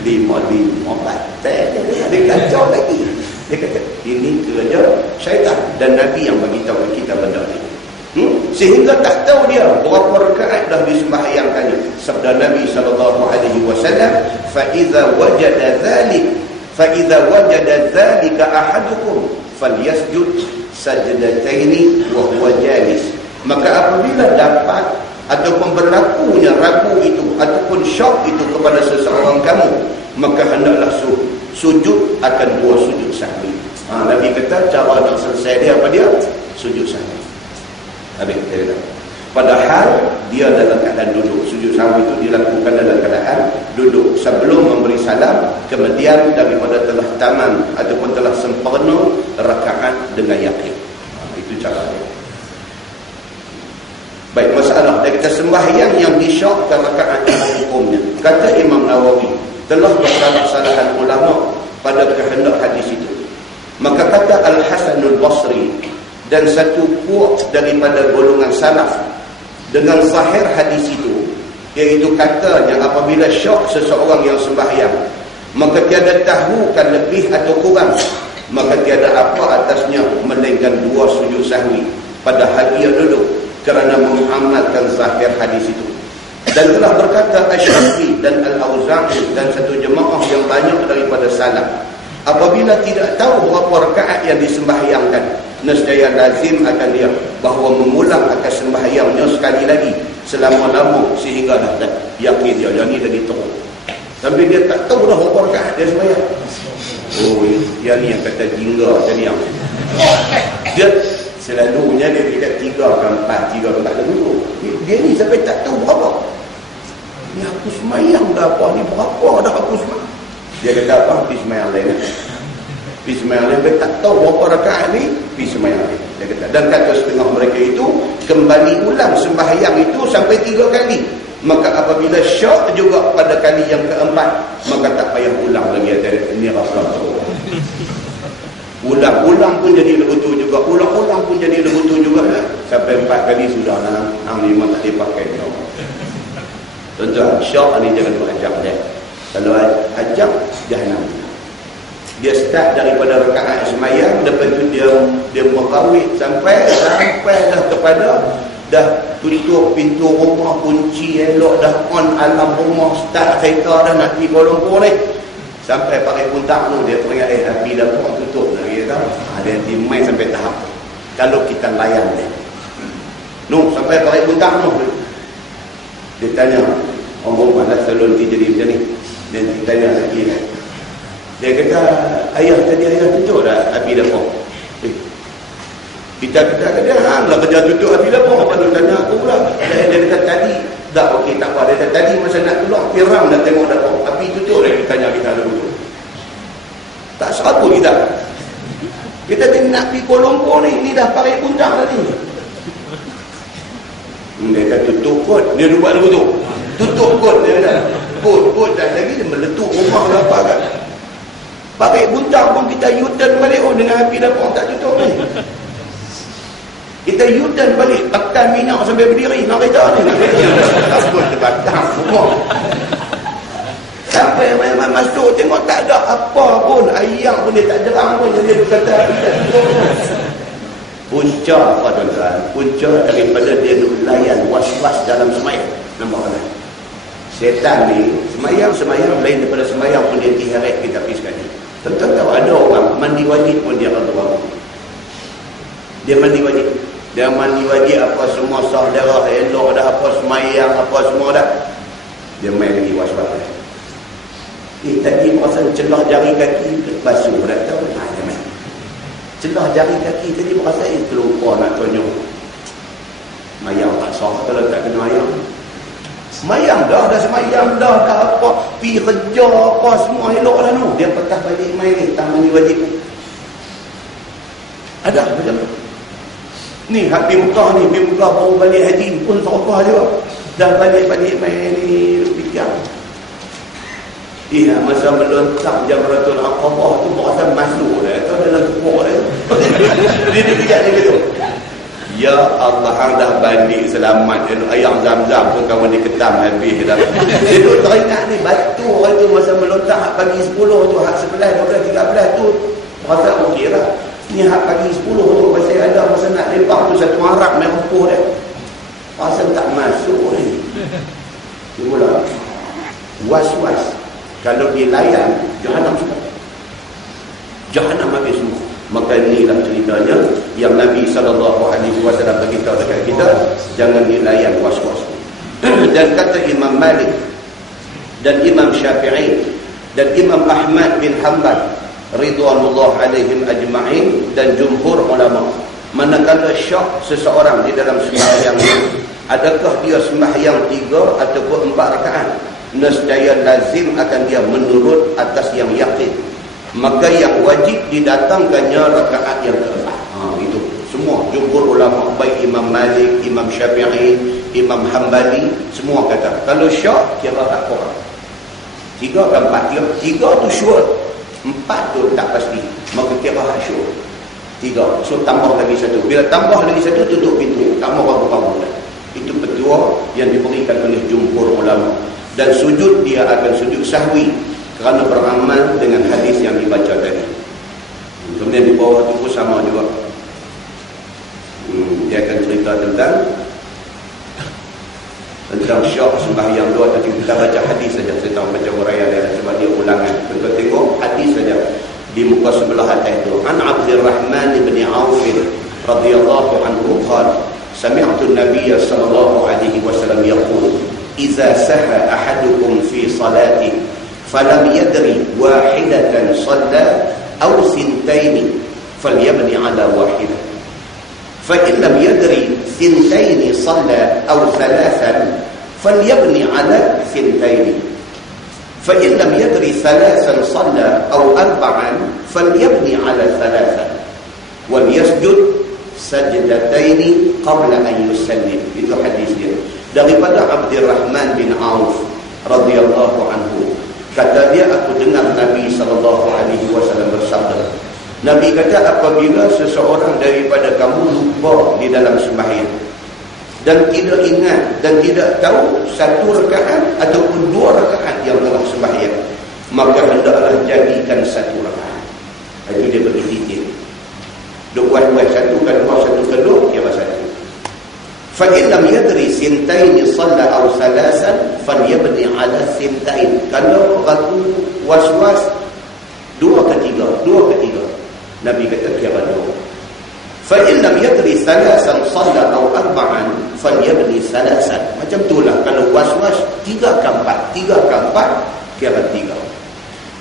5 batal. Dia kacau lagi. Dia kata, ini kerja syaitan. Dan Nabi yang beritahu kita benda ni. Sehingga tak tahu dia berapa rakaat dah disembahyangkannya. Sabda Nabi SAW, فَإِذَا وَجَدَ ذَلِكَ أَحَدُكُمْ فَلْيَسْجُدْ سَجْدَتَيْنِ وَهُوَ جَالِسٌ. Maka apabila dapat ataupun berlakunya ragu itu ataupun syok itu kepada seseorang kamu, maka hendaklah sujud akan 2 sujud sahwi. Nabi kata cara nak selesai dia apa dia? Sujud sahwi. Habis dia kata. Padahal dia dalam keadaan duduk. Sujud sahwi itu dilakukan dalam keadaan duduk sebelum memberi salam, kemudian daripada telah taman ataupun telah sempurna rakaat dengan yakin. Itu cara dia. Baik, masalah dia kata sembahyang yang disyokkan rakaat hukumnya. Kata Imam Nawawi, telah bersalah-salahan ulama pada kehendak hadis itu. Maka kata Al-Hasanul Basri dan satu quote daripada golongan salaf dengan zahir hadis itu, iaitu katanya apabila syok seseorang yang sembahyang, maka tiada tahukan lebih atau kurang, maka tiada apa atasnya melainkan 2 sujud sahwi padahal ia duduk, kerana mengamalkan zahir hadis itu. Dan telah berkata Asy-Syafi'i dan Al-Auza'i dan satu jemaah yang banyak daripada salaf, apabila tidak tahu berapa rakaat yang disembahyangkan, nescaya lazim akan dia bahawa mengulang akan sembahyangnya sekali lagi selama-lama sehingga dah yakin dia yang ni dah diteruk. Sampai dia tak tahu dah berapa rakaat dia sembahyang. Oh, yang ni yang kata jingga tadi yang dia selalunya dia tidak 3 ke 4, 3 ke 4 dulu. Dia ni sampai tak tahu berapa. Ni aku sembahyang dah apa ni, berapa dah aku sembahyang. Dia kata apa? Pergi sembahyang lain. Pergi sembahyang lain. Dia tak tahu berapa rakaat ni, pergi sembahyang lain. Dia kata. Dan kata setengah mereka itu, kembali ulang sembahyang itu sampai 3 kali. Maka apabila syok juga pada kali yang keempat, maka tak payah ulang lagi. Ini raflah teruk. Ulang-ulang pun jadi lebutu juga. Ulang-ulang pun jadi lebutu juga. Sampai 4 kali sudah lah. Hang memang tak dipakai. Tuan-tuan, syok ni jangan berajak dia. Kalau ajak, jahannam. Dia start daripada rakaat sembahyang, lepas tu dia merawit sampai dah kepada dah tutup pintu rumah, kunci elok, dah on alam rumah, start kereta dah nak pergi Kuala Lumpur ni. Sampai pakai puntak tu dia teringat api dah pun tutup lagi tau. Dia main sampai tahap kalau kita layan dia. Sampai pakai puntak tu. Dia tanya, orang mana salon dia jadi macam ni? Dan dia tanya lagi kan. Dia kata, ayah tutup dah api dapur. Kita kata dia lah kerja tutup api dapur. Apa tu tanya aku pula. Dia kata tadi dah okey tak apa. Dia kata tadi masa nak keluar piram dah tengok dapur api tutup. Dia tanya kita dulu. Tak serapa kita. Kita nak pergi Kuala Lumpur ni dah pakai puncak tadi. Dia kata tutup kot. Dia buat dulu tu. Tutup kot. Dia kata kot dah lagi dia meletup rumah berapa kan. Pakai buntang pun kita U-turn balik dengan api dapur tak tutup ni. Kita U-turn balik tekan minyak sampai berdiri nak kereta ni. Takut terbakar semua. Sampai memang masuk tengok tak ada apa pun, ayam pun dia tak jerang pun, dia kata punca apa tuan-tuan? Punca daripada dia layan was-was dalam sembahyang. Nampak tak? Setan ni sembahyang lain daripada sembahyang pun dia diheret kita pergi sekali. Tuan-tuan tahu ada orang mandi wajib pun dia akan tahu. Dia mandi wajib. Dia mandi wajib apa semua sah darah elok dah, apa sembahyang apa semua dah. Dia main lagi was-was. Tadi pasal celah jari kaki basuh dah tahu. Dia main. Celah jari kaki tadi pasal terlupa nak tunjuk. Mayang tak sah kalau tak kena mayang. Semayang dah semayang dah apa pergi kerja apa semua elok dah tu. Dia petah balik main ni tak mandi wajib. Ada macam tu. Ni hak pergi Mekah ni, pergi Mekah baru balik haji pun sahabat juga. Dah balik main ni fikir. Dia masa melontar Jamratul Aqabah tu berasa masuk dah tu dalam kubur dia. Dia fikir dia gitu. Ya Allah, hang dah balik selamat. Ayam Zam-Zam tu kawan dia ketam habis dah. Dia duk teringat ni batu orang tu masa melontar hak pagi 10 tu, hak 11, 12, 13 tu rasa okey lah. Ni hak pagi 10 tu pasal ada masa nak lepak tu satu Arab main rupuh dia. Pasal tak masuk ni. Dia mula was-was. Kalau dia layan, Jahannam semua. Jahannam habis semua. Maka inilah ceritanya yang Nabi SAW beritahu dekat kita, jangan dilayan was-was. Dan kata Imam Malik dan Imam Syafi'i dan Imam Ahmad bin Hanbal ridwanullah alaihim ajma'in dan jumhur ulama, manakala syak seseorang di dalam sembahyang, adakah dia sembahyang 3 ataupun 4 rakaat, nescaya lazim akan dia menurut atas yang yakin. Maka yang wajib didatangkannya rakaat yang keempat. Itu semua jumhur ulama, baik Imam Malik, Imam Syafi'i, Imam Hanbali, semua kata kalau syak kira tak kurang 3 ke 4. 3 tu sure, 4 tu tak pasti. maka kira hasyur. 3. So tambah lagi 1. Bila tambah lagi 1, tutup pintu. Tak mau bangun-bangun. Itu petua yang diberikan oleh jumhur ulama. Dan sujud dia akan sujud sahwi kerana beramal dengan hadis yang dibaca tadi. Kemudian di bawah itu pun sama juga. Dia akan cerita tentang syok sembahyang dua. Tapi kita baca hadis saja. Saya tahu baca uraian dia sebab dia ulangan. Kita tengok hadis saja di muka sebelah atas itu. An Abdurrahman bin Auf radhiyallahu anhu qala sami'tu an-nabiy sallallahu alaihi wasallam yaqul idza saha ahadukum fi salatihi falam yadri wahidatan shalla aw sintaini falyabni ala wahidah fa in lam yadri sintaini shalla aw thalathan falyabni ala sintaini فإن لم يدري ثلاثا صلى أو أربعا فليبني على ثلاثا وليسجد سجدتين قبل أن يسلم. Itu hadis dia daripada Abdurrahman bin Auf radhiyallahu anhu. Kata dia, aku dengar Nabi SAW bersabda. Nabi kata, apabila seseorang daripada kamu lupa di dalam sembahyang dan tidak ingat dan tidak tahu 1 rakaat ataupun 2 rakaat yang telah sembahyang, maka hendaklah jadikan 1 rakaat. Itu dia bagi titik. Duk buat-buat 1 ke 2, 1 ke 2, dia buat 1. Fa in lam yadri sintaini shalla aw thalathan falyabni ala sintain. Kalau aku was-was 2 ke 3, 2 ke 3, Nabi kata kira 2. فَإِنْ لَمْ يَدْرِ ثَلَاثًا صَلَّى أَوْ أَرْبَعًا فَلْيَبْنِ ثَلَاثًا. Macam itulah kalau was-was 3 ke 4, 3 ke 4 kira 3.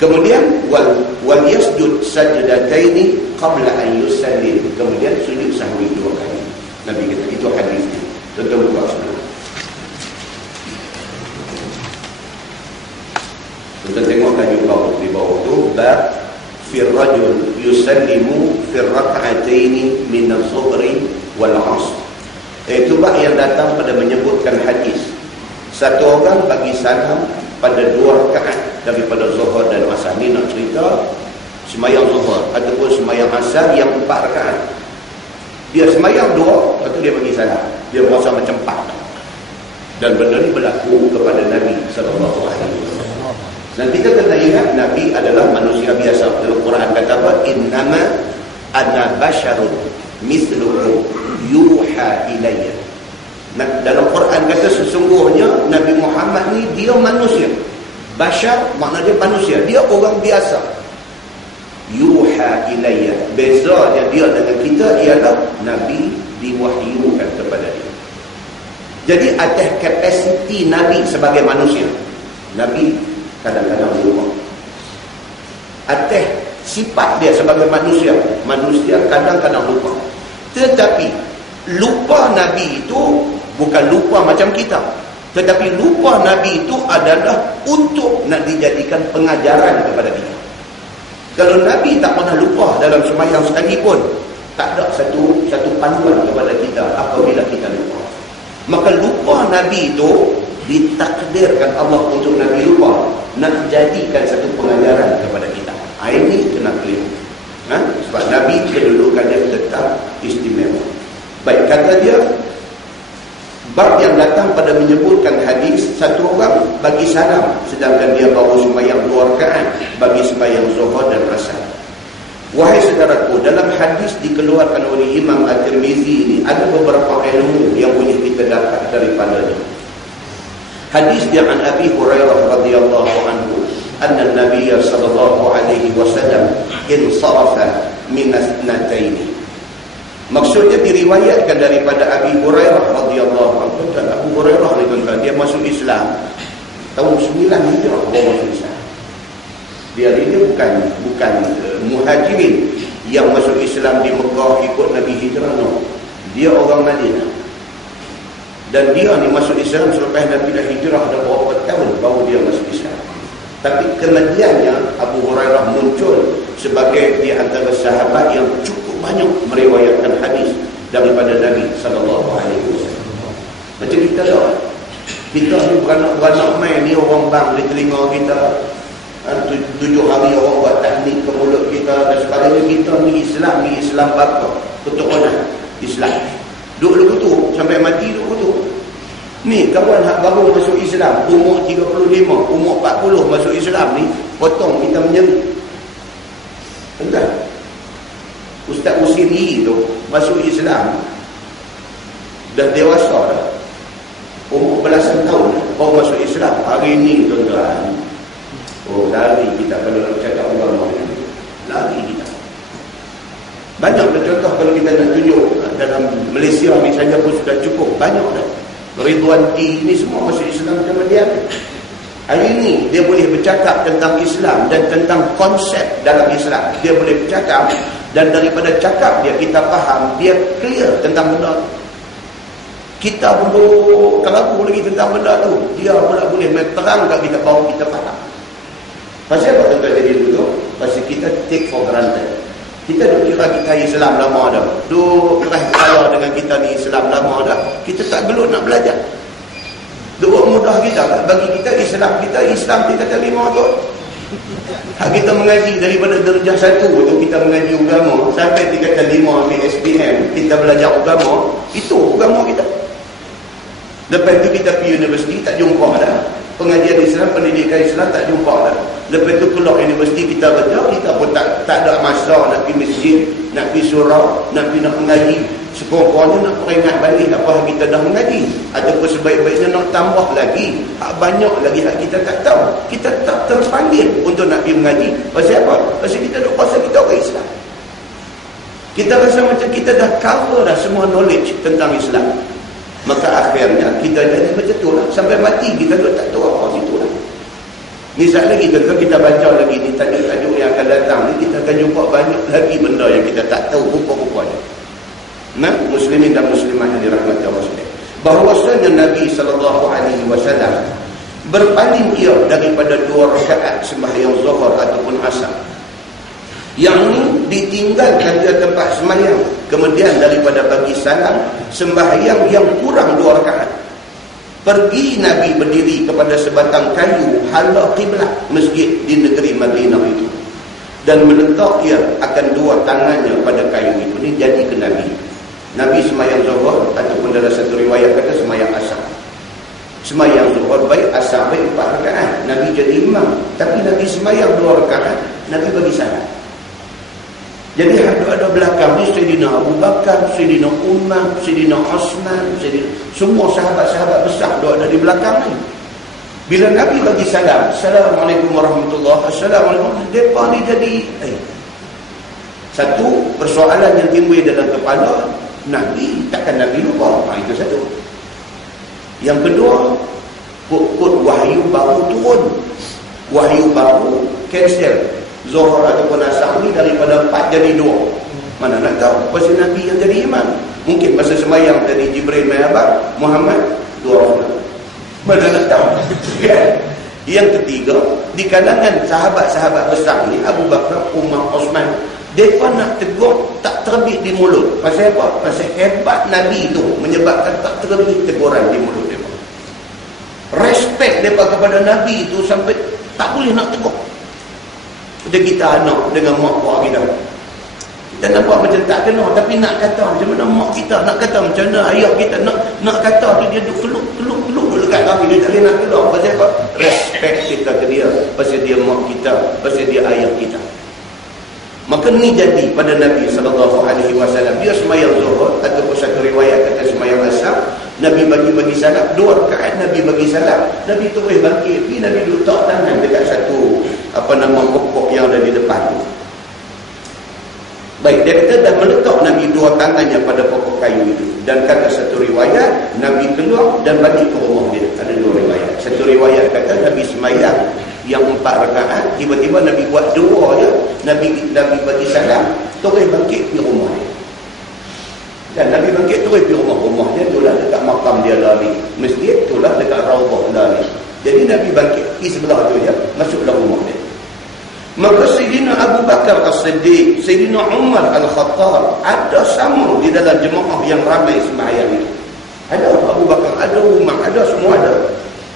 Kemudian wal yasjud sajdataini qabla an yusallim. Kemudian sujud sahwi 2 kali. Nabi kata itu hadis. Tentu buka semua. Kita tengok tajuk bawah di bawah tu bab في الرجل يسلم في الركعتين من الظهر والعصر. Itu bab yang datang pada menyebutkan hadis. Satu orang bagi salam pada 2 rakaat daripada zuhur dan asar. Ni nak cerita sembahyang zuhur ataupun sembahyang asar yang 4 rakaat. Dia sembahyang 2, lepas tu dia bagi salam. Dia merasa macam 4. Dan benda ni berlaku kepada Nabi sallallahu alaihi wasallam. Dan kita kena ingat Nabi adalah manusia biasa. Dalam Quran kata apa? Innama ana basyarun mithlukum yuha ilayya. Dalam Quran kata sesungguhnya Nabi Muhammad ni dia manusia. Basyar makna dia manusia. Dia orang biasa. Yuha ilayya. Bezanya dia dengan kita ialah Nabi diwahyukan kepada dia. Jadi atas kapasiti Nabi sebagai manusia, Nabi kadang-kadang lupa. Atas sifat dia sebagai manusia, manusia kadang-kadang lupa. Tetapi lupa Nabi itu bukan lupa macam kita. Tetapi lupa Nabi itu adalah untuk nak dijadikan pengajaran kepada kita. Kalau Nabi tak pernah lupa dalam sembahyang sekalipun, tak ada satu panduan kepada kita apabila kita lupa. Maka lupa Nabi itu ditakdirkan Allah untuk Nabi lupa, nak jadikan satu pengajaran kepada kita. Ini kena clear. Sebab Nabi kedudukan dia tetap istimewa. Baik, kata dia bab yang datang pada menyebutkan hadis, satu orang bagi salam sedangkan dia baru sembahyang 2 rakaat bagi sembahyang zuhur dan asar. Wahai saudaraku, dalam hadis dikeluarkan oleh Imam At-Tirmizi ini ada beberapa ilmu yang boleh kita dapat daripadanya. Hadis dia an Abi Hurairah radhiyallahu anhu anna an-nabiy sallallahu alaihi wasallam insarafa min athnatayn. Maksudnya diriwayatkan daripada Abi Hurairah radhiyallahu anhu. Dan Abu Hurairah ni tuan-tuan, dia masuk Islam tahun 9 Hijrah, dia masuk Islam. Dia bukan muhajirin yang masuk Islam di Mekah ikut Nabi hijrah, no. Dia orang Madinah. Dan dia ni masuk Islam selepas Nabi dah hijrah dah berapa tahun baru dia masuk Islam. Tapi kemudiannya Abu Hurairah muncul sebagai di antara sahabat yang cukup banyak meriwayatkan hadis daripada Nabi sallallahu alaihi wasallam. Macam kita dah. Kita ni beranak-beranak main ni orang bang di telinga kita. 7 hari orang buat tahnik ke mulut kita dan sebagainya. Kita ni Islam apa? Keturunan Islam. Duduk kutu sampai mati duduk kutu. Ni kawan hak baru masuk Islam, umur 35, umur 40 masuk Islam ni, potong kita menyeri. Entah. Ustaz Usiri tu masuk Islam dah dewasa dah. Umur belasan tahun baru masuk Islam. Hari ni tuan-tuan, lari kita kalau nak cakap agama ni. Lari kita. Banyak contoh kalau kita nak tunjuk dalam Malaysia ni saja pun sudah cukup. Banyak dah. Ridwan T ni semua masuk Islam zaman dia. Hari ni dia boleh bercakap tentang Islam dan tentang konsep dalam Islam. Dia boleh bercakap dan daripada cakap dia kita faham, dia clear tentang benda tu. Kita belum kelabu lagi tentang benda tu. Dia pula boleh terang kat kita baru kita faham. Pasal apa tuan-tuan jadi dulu? Pasal kita take for granted. Kita duk kira kita Islam lama dah. Duk keras kepala dengan kita ni Islam lama dah. Kita tak gelut nak belajar. Duk mudah kita bagi kita Islam kita terima tu. Hak kita mengaji daripada darjah 1 tu kita mengaji agama sampai tingkatan 5 ambil SPM, kita belajar agama, itu agama kita. Lepas tu kita pergi universiti tak jumpa dah. Pengajian Islam, pendidikan Islam tak jumpa dah. Lepas tu keluar universiti kita kerja, kita pun tak ada masa nak pergi masjid, nak pergi surau, nak pergi nak mengaji. Sekurang-kurangnya nak peringat balik apa yang kita dah mengaji. Ataupun sebaik-baiknya nak tambah lagi. Banyak lagi yang kita tak tahu. Kita tak terpanggil untuk nak pergi mengaji. Pasal apa? Pasal kita duk rasa kita orang Islam. Kita rasa macam kita dah cover dah semua knowledge tentang Islam. Maka akhirnya kita jadi macam tu lah. Sampai mati kita tak tahu apa situ lah. Misal lagi kalau kita baca lagi ni tajuk-tajuk yang akan datang ni, kita akan jumpa banyak lagi benda yang kita tak tahu rupa-rupanya. Nah, muslimin dan muslimat yang dirahmati Allah sekalian. Bahawasanya Nabi SAW berpaling ia daripada 2 rakaat sembahyang zuhur ataupun asar. Yang ni ditinggalkan dia tempat sembahyang. Kemudian daripada bagi salam, sembahyang yang kurang 2 rakaat. Pergi Nabi berdiri kepada sebatang kayu hala kiblat masjid di negeri Madinah itu. Dan meletak ia akan 2 tangannya pada kayu itu. Ini jadi ke Nabi. Nabi sembahyang zuhur ataupun dalam satu riwayat kata sembahyang asar. Sembahyang zuhur baik, asar baik 4 rakaat. Nabi jadi imam. Tapi Nabi sembahyang 2 rakaat, Nabi bagi salam. Jadi ada belakang ni Sayyidina Abu Bakar, Sayyidina Umar, Sayyidina Osman, semua sahabat-sahabat besar ada di belakang ni. Bila Nabi bagi salam, Assalamualaikum warahmatullahi wabarakatuh, Assalamualaikum, mereka ni jadi satu persoalan yang timbul dalam kepala Nabi, takkan Nabi lupa. Itu satu. Yang kedua, kod wahyu baru turun. Wahyu baru cancel. Zuhur ataupun asar ni daripada 4 jadi 2. Mana nak tahu pasal Nabi yang jadi imam. Mungkin masa sembahyang dari Jibril mai abang Muhammad 2 orang. Mana nak tahu. Yang ketiga, di kalangan sahabat-sahabat besar ni Abu Bakar, Umar, Osman, mereka nak tegur tak terbit di mulut. Pasal apa? Pasal hebat Nabi tu menyebabkan tak terbit teguran di mulut mereka. Respect mereka kepada Nabi tu sampai tak boleh nak tegur. Macam kita anak dengan mak buat kita. Kita nampak macam tak kena, tapi nak kata macam mana mak kita, nak kata macam mana ayah kita, nak kata tu dia duk keluk dekat kami, dia tak boleh nak keluar. Pasal apa? Respect kita ke dia. Pasal dia mak kita, pasal dia ayah kita. Maka ni jadi pada Nabi SAW. Dia sembahyang zuhur ataupun satu riwayat kata sembahyang asar, Nabi bagi salam 2 rakaat, Nabi bagi salam, Nabi terus bangkit, Nabi letak tangan dekat satu pokok yang ada di depan tu. Baik, dia kata dah meletak Nabi 2 tangannya pada pokok kayu itu. Dan kata satu riwayat Nabi keluar dan balik ke rumah dia. Ada 2 riwayat. Satu riwayat kata Nabi sembahyang yang 4 rakaat, tiba-tiba Nabi buat 2 je, Nabi bagi salam, terus bangkit pergi rumah dia. Dan Nabi bangkit terus pergi rumahnya itulah dekat makam dia lari. Masjid itulah dekat Raudhah lari. Jadi Nabi bangkit pergi sebelah tu je, masuklah rumah dia. Maka Sayyidina Abu Bakar As-Siddiq, Sayyidina Umar Al-Khattab ada sama di dalam jemaah yang ramai sembahyang itu. Ada Abu Bakar, ada Umar, ada semua ada.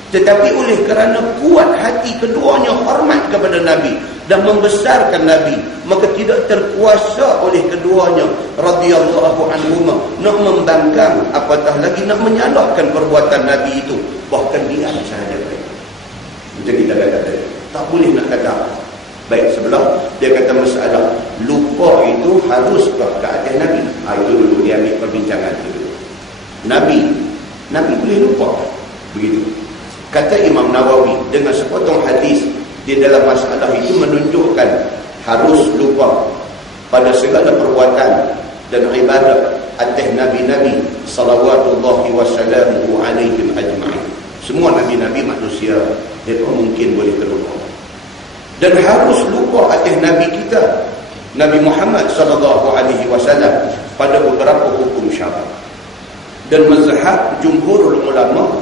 Tetapi oleh kerana kuat hati keduanya hormat kepada Nabi dan membesarkan Nabi, maka tidak terkuasa oleh keduanya radhiyallahu anhuma nak membangkang, apatah lagi nak menyalahkan perbuatan Nabi itu. Bahkan dia sahaja mereka. Macam kita kata tadi, tak boleh nak kata. Baik, sebelah dia kata masalah lupa itu haruskah ke atas Nabi? Itu dulu dia ambil perbincangan itu. Nabi boleh lupa. Begitu. Kata Imam Nawawi dengan sepotong hadis di dalam masalah itu menunjukkan harus lupa pada segala perbuatan dan ibadat atas Nabi-Nabi salawatullahi wasallamuhu alaihim ajma'in. Semua Nabi-Nabi manusia, mereka mungkin boleh terlupa. Dan harus lupa atas Nabi kita, Nabi Muhammad sallallahu alaihi wasallam, pada beberapa hukum syarak. Dan mazhab jumhurul ulama,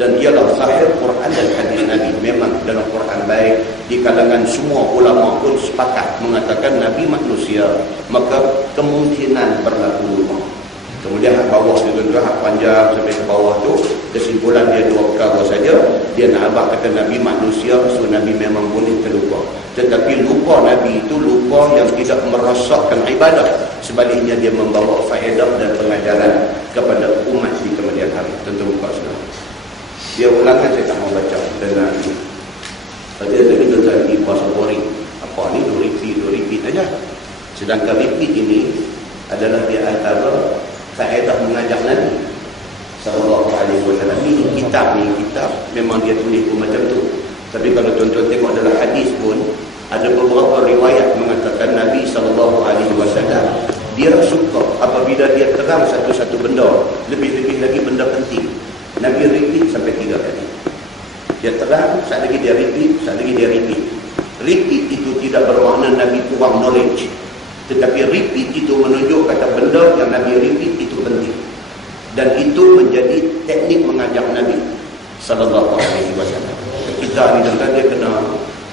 dan ialah zahir Quran dan hadis Nabi. Memang dalam Quran baik, di kalangan semua ulama pun sepakat mengatakan Nabi manusia, maka kemungkinan berlaku lupa. Kemudian hak bawah tu tuan-tuan, hak panjang sampai ke bawah tu, kesimpulan dia dua perkara saja. Dia nak abang kata Nabi manusia, so Nabi memang boleh terlupa. Tetapi lupa Nabi itu lupa yang tidak merosakkan ibadah. Sebaliknya dia membawa faedah dan pengajaran kepada umat di kemudian hari. Tentu buka sudah. Dia ulangan saya tak mau baca dengan ini. Tadi ada kita lagi bahasa boring. Apa ni? Repeat aja. Sedangkan repeat ini adalah di antara faedah mengajar Nabi sallallahu alaihi wasallam. Ini kitab memang dia tulis pun macam tu. Tapi kalau tuan-tuan tengok dalam hadis pun ada beberapa riwayat mengatakan Nabi sallallahu alaihi wasallam dia suka apabila dia terang satu-satu benda, lebih-lebih lagi benda penting. Nabi repeat sampai 3 kali. Dia terang, sekali lagi dia repeat, sekali lagi dia repeat. Repeat itu tidak bermakna Nabi kurang knowledge. Tetapi repeat itu menunjuk kata benda yang Nabi repeat itu penting. Dan itu menjadi teknik mengajar Nabi sallallahu alaihi wasallam. Kita ni tuan-tuan dia kena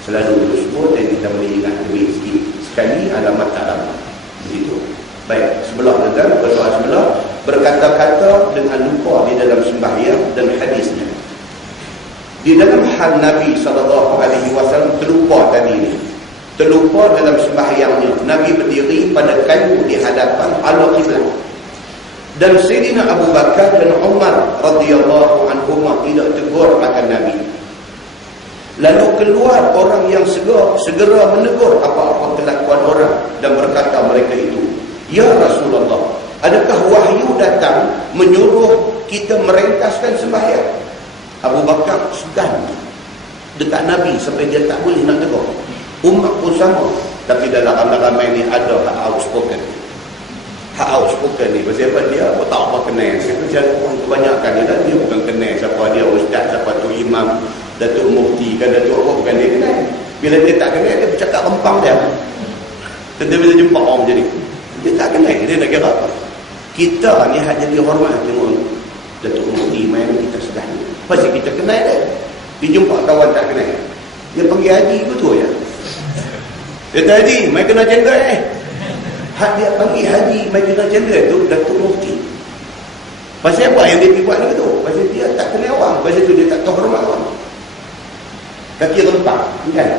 selalu sebut dan kita boleh ingat lebih sikit. Sekali alamat alamat. Begitu. Baik, sebelah tuan-tuan, persoalan sebelah berkata-kata dengan lupa di dalam sembahyang dan hadisnya. Di dalam hal Nabi sallallahu alaihi wasallam terlupa tadi ni. Terlupa dalam sembahyangnya. Nabi berdiri pada kayu di hadapan al-qiblah. Dan Sayyidina Abu Bakar dan Umar radhiyallahu anhuma tidak tegur akan Nabi. Lalu keluar orang yang segera menegur apa-apa kelakuan orang dan berkata mereka itu, "Ya Rasulullah, adakah wahyu datang menyuruh kita merengkaskan sembahyang?" Abu Bakar segan dekat Nabi sampai dia tak boleh nak tegur. Umar pun sama. Tapi dalam ramai-ramai ni ada hak outspoken. Hak outspoken ni pasal apa? Dia tak apa kenal. Kebanyakan dia bukan kenal siapa dia ustaz, siapa tu imam, Datuk Mufti kan, Datuk apa, bukan dia kenal. Bila dia tak kenal, dia bercakap rempang dia. Tentu bila jumpa orang macam ni, dia tak kenal, dia nak kira apa. Kita ni hak jadi hormat tengok Datuk Mufti main kita sedang. Pasal kita kenal dia. Dia jumpa kawan tak kenal, dia panggil haji betul ya. Dia kata, "Haji, mai kena jenderal Hak dia panggil haji mai kena jenderal tu Datuk Mufti. Pasal apa yang dia buat ni tu? Pasal dia tak kenal orang, pasal tu dia tak tahu hormat orang. Kaki rempah, kan?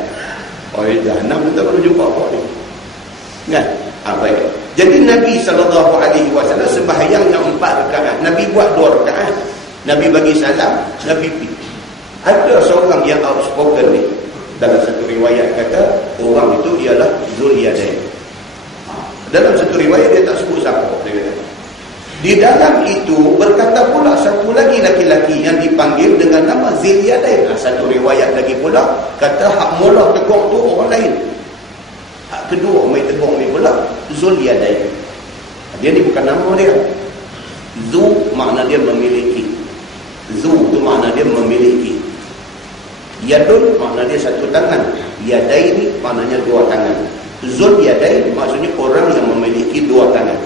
Oh, jahanam kita kalau jumpa apa ni. Kan? Baik. Jadi Nabi SAW sembahyang yang 4 rakaat. Nabi buat 2 rakaat. Nabi bagi salam, Nabi pergi. Ada seorang yang outspoken ni. Dalam satu riwayat kata orang itu ialah Zulyadain. Dalam satu riwayat dia tak sebut siapa. Dia kata. Di dalam itu berkata pula satu lagi laki-laki yang dipanggil dengan nama Zulyadain. Satu riwayat lagi pula kata hak mula tegur tu orang lain. Hak kedua mai tegur ni pula Zulyadain. Dia ni bukan nama dia. Zu makna dia memiliki. Zu tu makna dia memiliki. Yadun makna dia satu tangan. Yadain ni maknanya 2 tangan. Zulyadain maksudnya orang yang memiliki 2 tangan.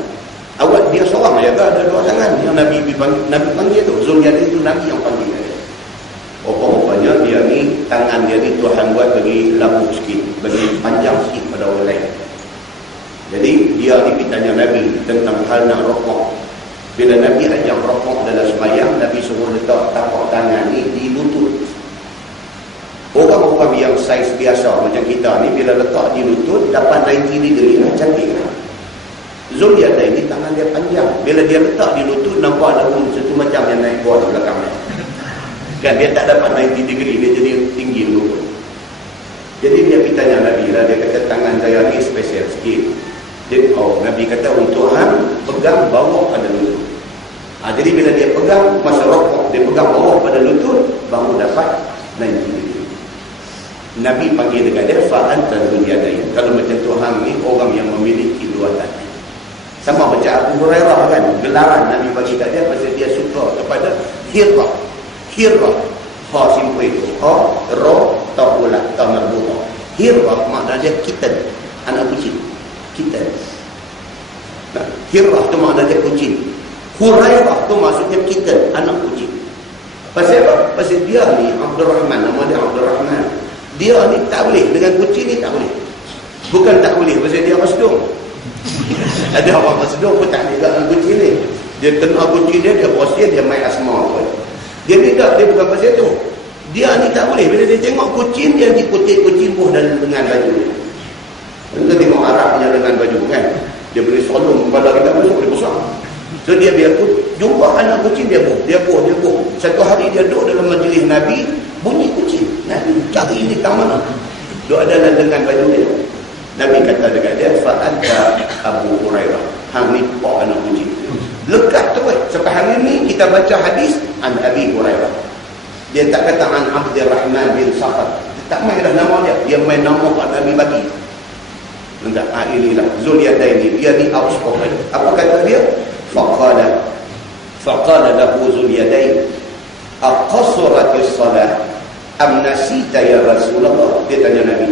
Awak dia seorang ya ada 2 tangan. Yang Nabi panggil tu Zulyadain itu Nabi yang panggil dia. Rupanya dia ni tangan dia ni Tuhan buat bagi labu sikit, bagi panjang sikit pada orang lain. Jadi dia ni tanya Nabi tentang hal nak rokok. Bila Nabi ajak rokok dalam sembahyang, Nabi suruh letak tapak tangan ni di lutut. Orang-orang yang saiz biasa macam kita ni, bila letak di lutut dapat 90 degree lah, cantik lah. Zulyadain ni tangan dia panjang, bila dia letak di lutut nampak ada satu macam yang naik bawah di belakang dia. Kan dia tak dapat 90 degree, dia jadi tinggi dulu. Jadi dia pergi tanya Nabi lah, dia kata tangan saya ni special sikit. Nabi kata untuk hang pegang bawah pada lutut. Jadi bila dia pegang masa rokok, dia pegang bawah pada lutut, baru dapat 90 degree. Nabi panggil dekat dia, fa'anta Zulyadain. Kalau macam tu hang ni orang yang memiliki dua tangan. Sama macam Abu Hurairah kan, gelaran Nabi bagi kat dia pasal dia suka kepada Hirrah. Hirrah, ha simple itu, ha ra ta ulah ta marbuta. Hirrah makna dia kitten, anak kucing. Kitten. Nah, Hirrah tu makna dia kucing. Hurairah tu maksudnya kitten, anak kucing. Pasal apa? Pasal dia ni Abdul Rahman, nama dia Abdul Rahman. Dia ni tak boleh dengan kucing ni, tak boleh. Bukan tak boleh pasal dia masdum. Ada orang masdum pun tak boleh dengan kucing ni. Dia kena kucing dia bosan, dia main asma pun. Dia tidak, dia bukan pasal tu. Dia ni tak boleh. Bila dia tengok kucing, dia dikutik kucing buh dalam lengan baju. Kita tengok Arab punya lengan baju kan. Dia boleh solong kepala kita masuk, dia besar. So dia biar jumpa anak kucing, dia buh. Satu hari dia duduk dalam majlis Nabi, bunyi kucing. Nabi cari ini kat mana? Duduk dalam lengan baju dia. Nabi kata dekat dia, fa'anta Abu Hurairah. Hang ni pak anak kucing. Lekat tu sampai hari ni kita baca hadis an Abi Hurairah. Dia tak kata an Abdul Rahman bin Sakhar. Dia tak main dah nama dia. Dia main nama Pak Nabi bagi. Entah, inilah Zulyadain ni. Dia ni outspoken. Apa kata dia? Faqala lahu Zulyadain, aqasratis salat am nasita ya Rasulullah? Dia tanya Nabi.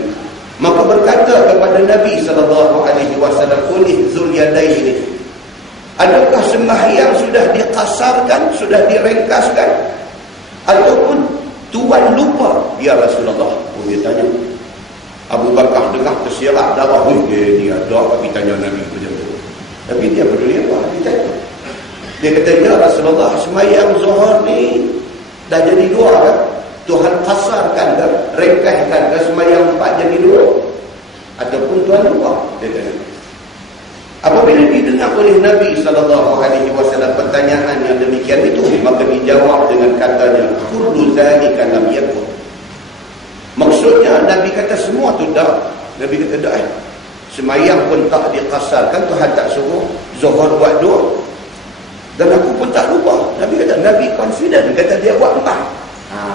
Maka berkata kepada Nabi SAW oleh Zulyadain ini, adakah sembahyang sudah dikasarkan, sudah direngkaskan, ataupun tuan lupa ya Rasulullah? Dia tanya. Abu Bakar dengar tersirat darah, dia ada bagi tanya Nabi macam tu. Tapi dia peduli apa? Dia tanya. Dia kata, ya Rasulullah, sembahyang Zuhur ni dah jadi dua kan? Tuhan kasarkan ke, ringkaskan ke sembahyang 4 jadi 2, ataupun Tuhan lupa? Dia tanya. Apabila didengar oleh Nabi SAW pertanyaan yang demikian itu, maka dijawab dengan katanya, kullu zalika lam yakun. Maksudnya Nabi kata semua tu dah. Nabi kata dah. Semayang pun tak dikasarkan, Tuhan tak suruh Zuhur buat 2. Dan aku pun tak lupa. Nabi kata, Nabi confident, kata dia buat 4.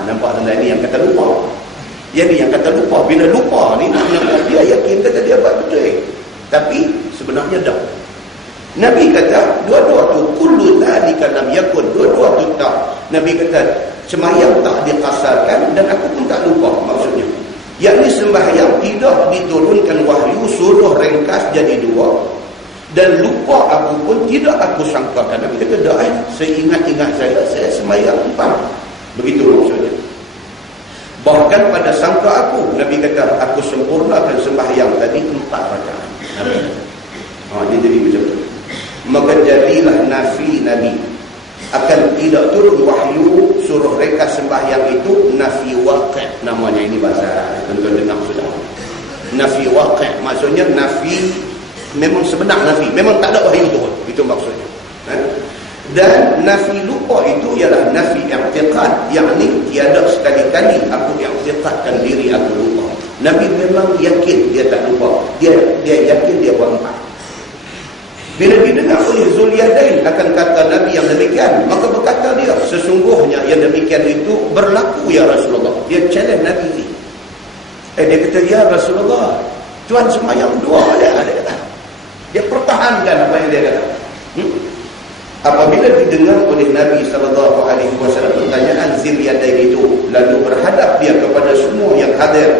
Nampak tanda ni yang kata lupa. Yang ni yang kata lupa. Bila lupa ni, dia yakin kata dia buat betul. Tapi sebenarnya dah. Nabi kata, dua-dua tu kullu dzalika lam yakun. Dua-dua tu tak. Nabi kata, sembahyang tak dikasarkan dan aku pun tak lupa maksudnya. Yakni sembahyang tidak diturunkan wahyu suruh ringkas jadi 2, dan lupa aku pun tidak aku sangkakan. Nabi kata, dah seingat-ingat saya sembahyang 4. Begitu maksudnya. Bahkan pada sangka aku, Nabi kata, aku sempurnakan sembahyang tadi 4 rakaat. Nabi kata. Dia jadi macam tu. Maka jadilah nafi Nabi akan tidak turun wahyu suruh ringkas sembahyang itu nafi waqi'. Namanya ini bahasa tentu dengar sudah. Nafi waqi' maksudnya nafi memang sebenar, nafi memang tak ada wahyu turun. Itu maksudnya. Dan nafi lupa itu ialah nafi i'tiqad, yakni tiada sekali-kali aku i'tiqadkan diri aku lupa. Nabi memang yakin dia tak lupa. Dia yakin dia buat 4. Bila didengar oleh Zulyadain akan kata Nabi yang demikian, maka berkata dia, sesungguhnya yang demikian itu berlaku ya Rasulullah. Dia challenge Nabi ni. Dia kata, ya Rasulullah, Tuhan sembahyang 2 dia kata. Dia pertahankan apa yang dia kata. Apabila didengar oleh Nabi SAW pertanyaan Zulyadain itu, lalu berhadap dia kepada semua yang hadir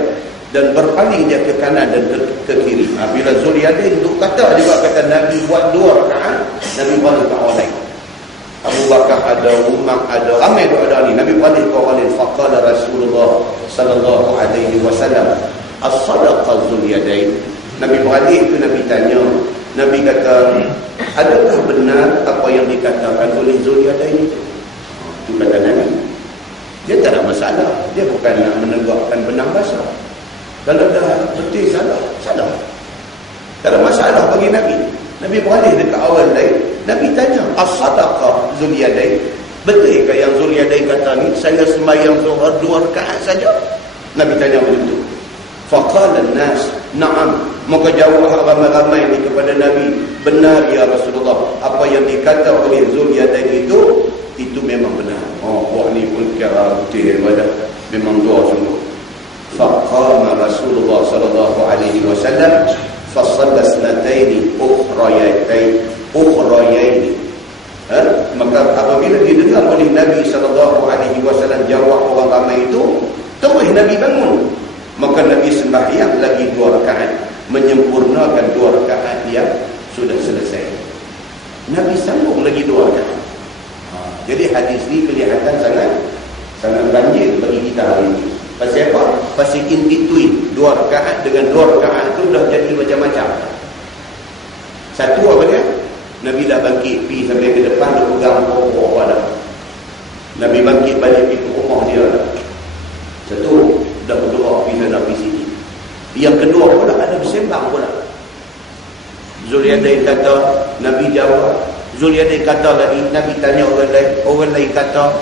dan berpaling dia ke kanan dan ke kiri. Bila Zulyadain itu kata Nabi buat 2 rakaat, Nabi balik ke orang lain. Abu Bakar ada, Umar ada, ramai tu ada ni. Nabi balik ke orang lain. Faqala Rasulullah sallallahu alaihi wasallam, as-sadaqa Zulyadain. Nabi balik tu Nabi tanya. Nabi kata, adakah benar apa yang dikatakan oleh Zulyadain itu? Itu kata Nabi. Dia tak ada masalah. Dia bukan nak menegakkan benang basah. Kalau dah betul salah, salah. Tak ada masalah bagi Nabi. Nabi beralih dekat awal lain. Nabi tanya, as-sadaqah Zulyadain? Betul ke yang Zulyadain kata ni, saya sembahyang zuhur 2 rakaat saja? Nabi tanya begitu. Faqala an-nas, na'am. Maka jawab ramai-ramai ni kepada Nabi, benar ya Rasulullah. Apa yang dikata oleh Zulyadain itu memang benar. Oh, buat ni pun kira betul daripada memang dua sungguh. Faqama Rasulullah sallallahu alaihi wasallam fasalla sanataini ukhrayaini. Maka apabila didengar oleh Nabi sallallahu alaihi wasallam jawab orang ramai itu, terus Nabi bangun. Maka Nabi sembahyang lagi 2 rakaat, menyempurnakan 2 rakaat yang sudah selesai. Nabi sambung lagi 2 rakaat. Jadi hadis ni kelihatan sangat banjir bagi kita hari ini. Pasal apa? Pasal in between 2 rakaat dengan 2 rakaat tu dah jadi macam-macam. Satu apa dia? Nabi dah bangkit pergi sampai ke depan, dia pegang pokok dah. Nabi bangkit balik pergi ke rumah dia dah. Satu, dah berdoa pergi sana pergi sini. Yang kedua pula ada bersembang pula. Zulyadain kata, Nabi jawab. Zulyadain kata lagi, Nabi tanya orang lain kata,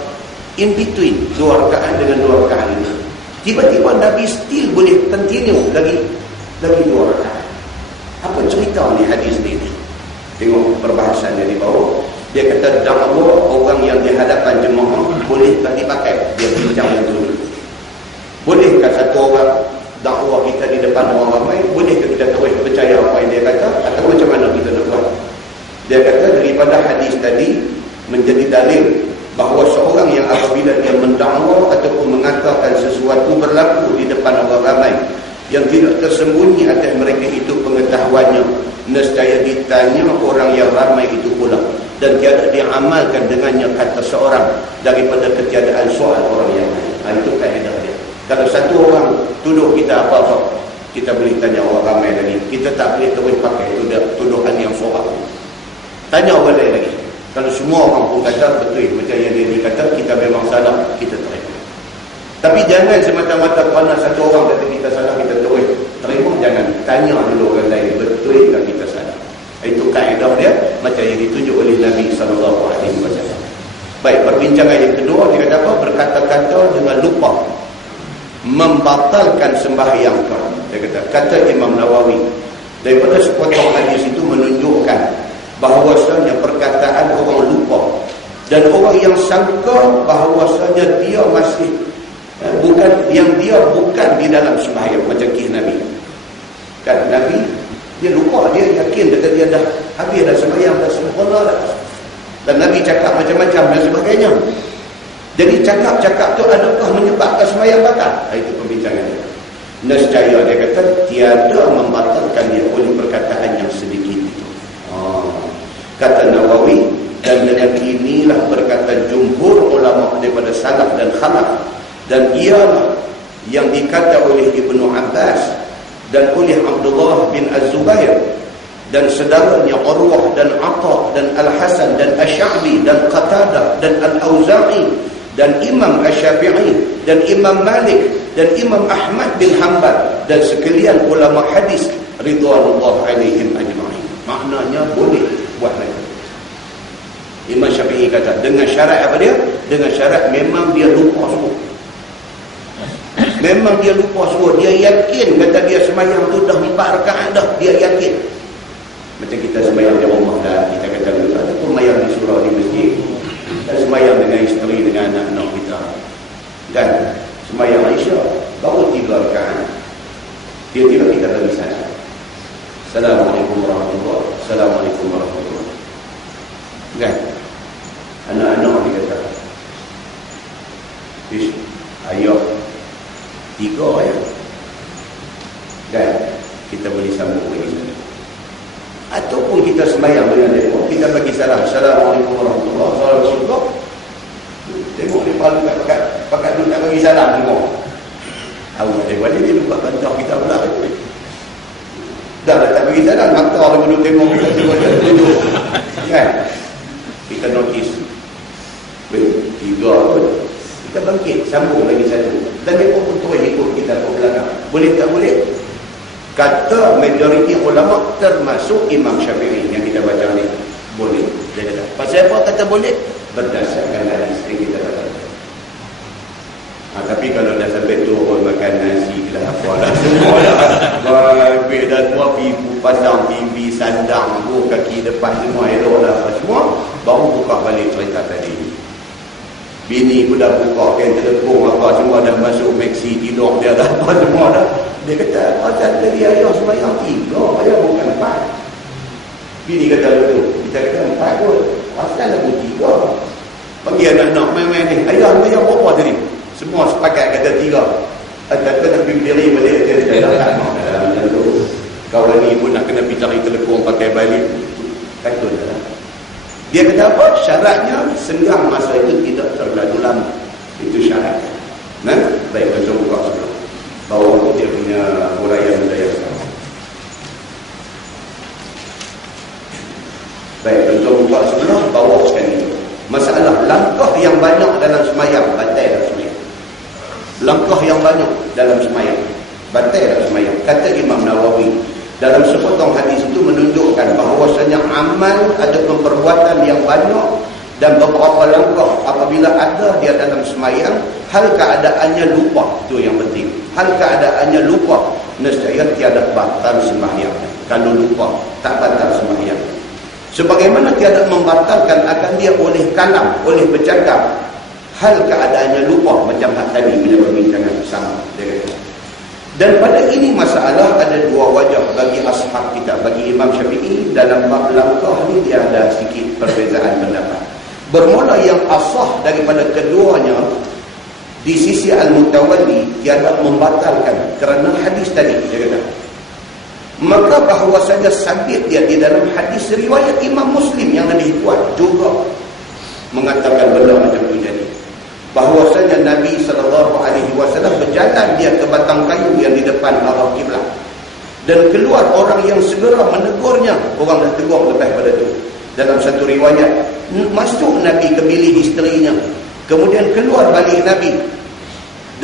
in between 2 rakaat dengan 2 rakaat ini. Tiba-tiba Nabi still boleh continue lagi 2 rakaat. Apa cerita ni hadis ni? Tengok perbahasannya di bawah. Dia kata dakwah orang yang di hadapan jemaah boleh tak dipakai. Dia bincang yang dulu. Bolehkah satu orang dakwah kita di depan orang ramai? Bolehkah kita terus percaya apa yang dia kata? Atau macam mana kita nak buat? Dia kata daripada hadis tadi menjadi dalil bahawa seorang yang apabila dia mendakwa ataupun mengatakan sesuatu berlaku di depan orang ramai yang tidak tersembunyi atas mereka itu pengetahuannya, nescaya ditanya orang yang ramai itu pula dan tiada diamalkan dengannya kata seorang daripada ketiadaan soal orang yang lain. Itu kaedah dia. Kalau satu orang tuduh kita apa-apa, kita boleh tanya orang ramai lagi. Kita tak boleh terus pakai tuduhan yang soal. Tanya orang lain lagi. Kalau semua orang pun kata betul macam yang dia kata, kita memang salah, kita terima. Tapi jangan semata-mata kerana satu orang kata kita salah, kita terima. Jangan. Tanya dulu orang lain, betul tak kita salah. Itu kaedah dia macam yang ditunjuk oleh Nabi SAW. Baik, perbincangan yang kedua, dia kata apa? Berkata-kata dengan lupa membatalkan sembahyang kau. Dia kata Imam Nawawi, daripada sepotong hadis itu menunjukkan bahawasanya perkataan orang lupa dan orang yang sangka bahawasanya dia masih dia bukan di dalam sembahyang macam kisah Nabi. Kan Nabi dia lupa, dia yakin dia dah habis dah sembahyang, dah sempurna dah. Dan Nabi cakap macam-macam dan sebagainya. Jadi cakap-cakap tu adakah menyebabkan sembahyang batal? Itu pembincangan dia. Nescaya dia kata tiada membatalkan dia oleh perkataan yang sedikit itu. Kata Nawawi, dan dengan inilah berkata jumhur ulama daripada salaf dan khalaf, dan ialah yang dikata oleh Ibnu Abbas dan oleh Abdullah bin Az-Zubair dan saudaranya Urwah dan Atha dan Al-Hasan dan Asy-Sya'bi dan Qatadah dan Al-Auza'i dan Imam Asy-Syafi'i dan Imam Malik dan Imam Ahmad bin Hanbal dan sekalian ulama hadis ridwanullah alaihim ajma'in. Maknanya boleh buat lagi. Imam Syafi'i kata dengan syarat apa dia? Dengan syarat memang dia lupa semua. Memang dia lupa semua. Dia yakin kata dia sembahyang tu dah 4 rakaat dah. Dia yakin. Macam kita sembahyang di rumah dah. Kita kata ataupun sembahyang di surau di masjid. Kita sembahyang dengan isteri, dengan anak-anak kita. Dan sembahyang Aisyah baru 3 rakaat. Tiba-tiba kita bagi salam. Assalamualaikum warahmatullahi wabarakatuh. Assalamualaikum warahmatullahi wabarakatuh. Kan? Anak-anak dia kata, ayah 3 ya. Kan? Kita boleh sambung lagi. Ataupun kita sembahyang dengan dia, kita bagi salam. Assalamualaikum warahmatullahi wabarakatuh. Tengok dia pakat dulu tak bagi salam tengok. Awak dia lupa bantah kita pula. Dah tak bagi salam, maka orang duduk tengok kita tunjuk. Kan? Kita notice. 3 tu. Kita bangkit, sambung lagi satu. Dan mereka pun terus ikut kita ke belakang. Boleh tak boleh? Kata majoriti ulama termasuk Imam Syafi'i yang kita baca ni. Boleh. Dia kata. Pasal apa kata boleh? Berdasarkan hadis yang kita baca. Tapi kalau dah sampai tu orang makan nasi lah apa dah semua dah. Baik dah tua pipu pasang TV sandang kaki depan semua elok dah apa semua. Baru buka balik cerita tadi. Bini pun dah buka kain telepon apa semua dah masuk maxi tidur dia dah apa semua dah. Dia kata pasal tadi ayah sembahyang 3, ayah bukan 4. Bini kata betul. Kita kata 4 pun. Pasal aku 3. Bagi anak-anak main-main ni. Ayah sembahyang berapa tadi? Semua sepakat kata 3. Kata nak pergi berdiri balik. Dia tak nak macam tu. Kawan ni pun nak kena pergi cari telepon pakai balik. Kata dah. Dia kata apa? Syaratnya senggang masa itu tidak terlalu lama. Itu syarat. Nah, baik kita buka sebelum. Bawa dia punya huraian budaya sekarang. Baik, kita buka sebelum bawa sekali. Masalah langkah yang banyak dalam semayang batal dah semayang. Langkah yang banyak dalam semayang batal dah semayang. Kata Imam Nawawi dalam sepotong hadis itu menunjukkan bahawasanya amal ada perbuatan yang banyak dan beberapa langkah apabila ada dia dalam semayang, hal keadaannya lupa. Itu yang penting. Hal keadaannya lupa, nescaya tiada batal sembahyang. Kalau lupa, tak batal sembahyang. Sebagaimana tiada membatalkan akan dia oleh kalam, oleh bercakap. Hal keadaannya lupa, macam hak tadi bila perbincangan sama. Dia kata. Dan pada ini masalah ada dua wajah bagi ashab kita, bagi Imam Syafi'i dalam bab langkah ni dia ada sikit perbezaan pendapat. Bermula yang asah daripada keduanya di sisi Al-Mutawalli tiada membatalkan kerana hadis tadi dia kata. Maka bahawasanya sabit dia di dalam hadis riwayat Imam Muslim yang lebih kuat juga mengatakan benda macam tu jadi. Bahawasanya Nabi SAW berjalan dia ke batang kayu yang di depan arah kiblat. Dan keluar orang yang segera menegurnya. Orang dah tegur lepas pada itu. Dalam satu riwayat, masuk Nabi ke bilik isterinya. Kemudian keluar balik Nabi.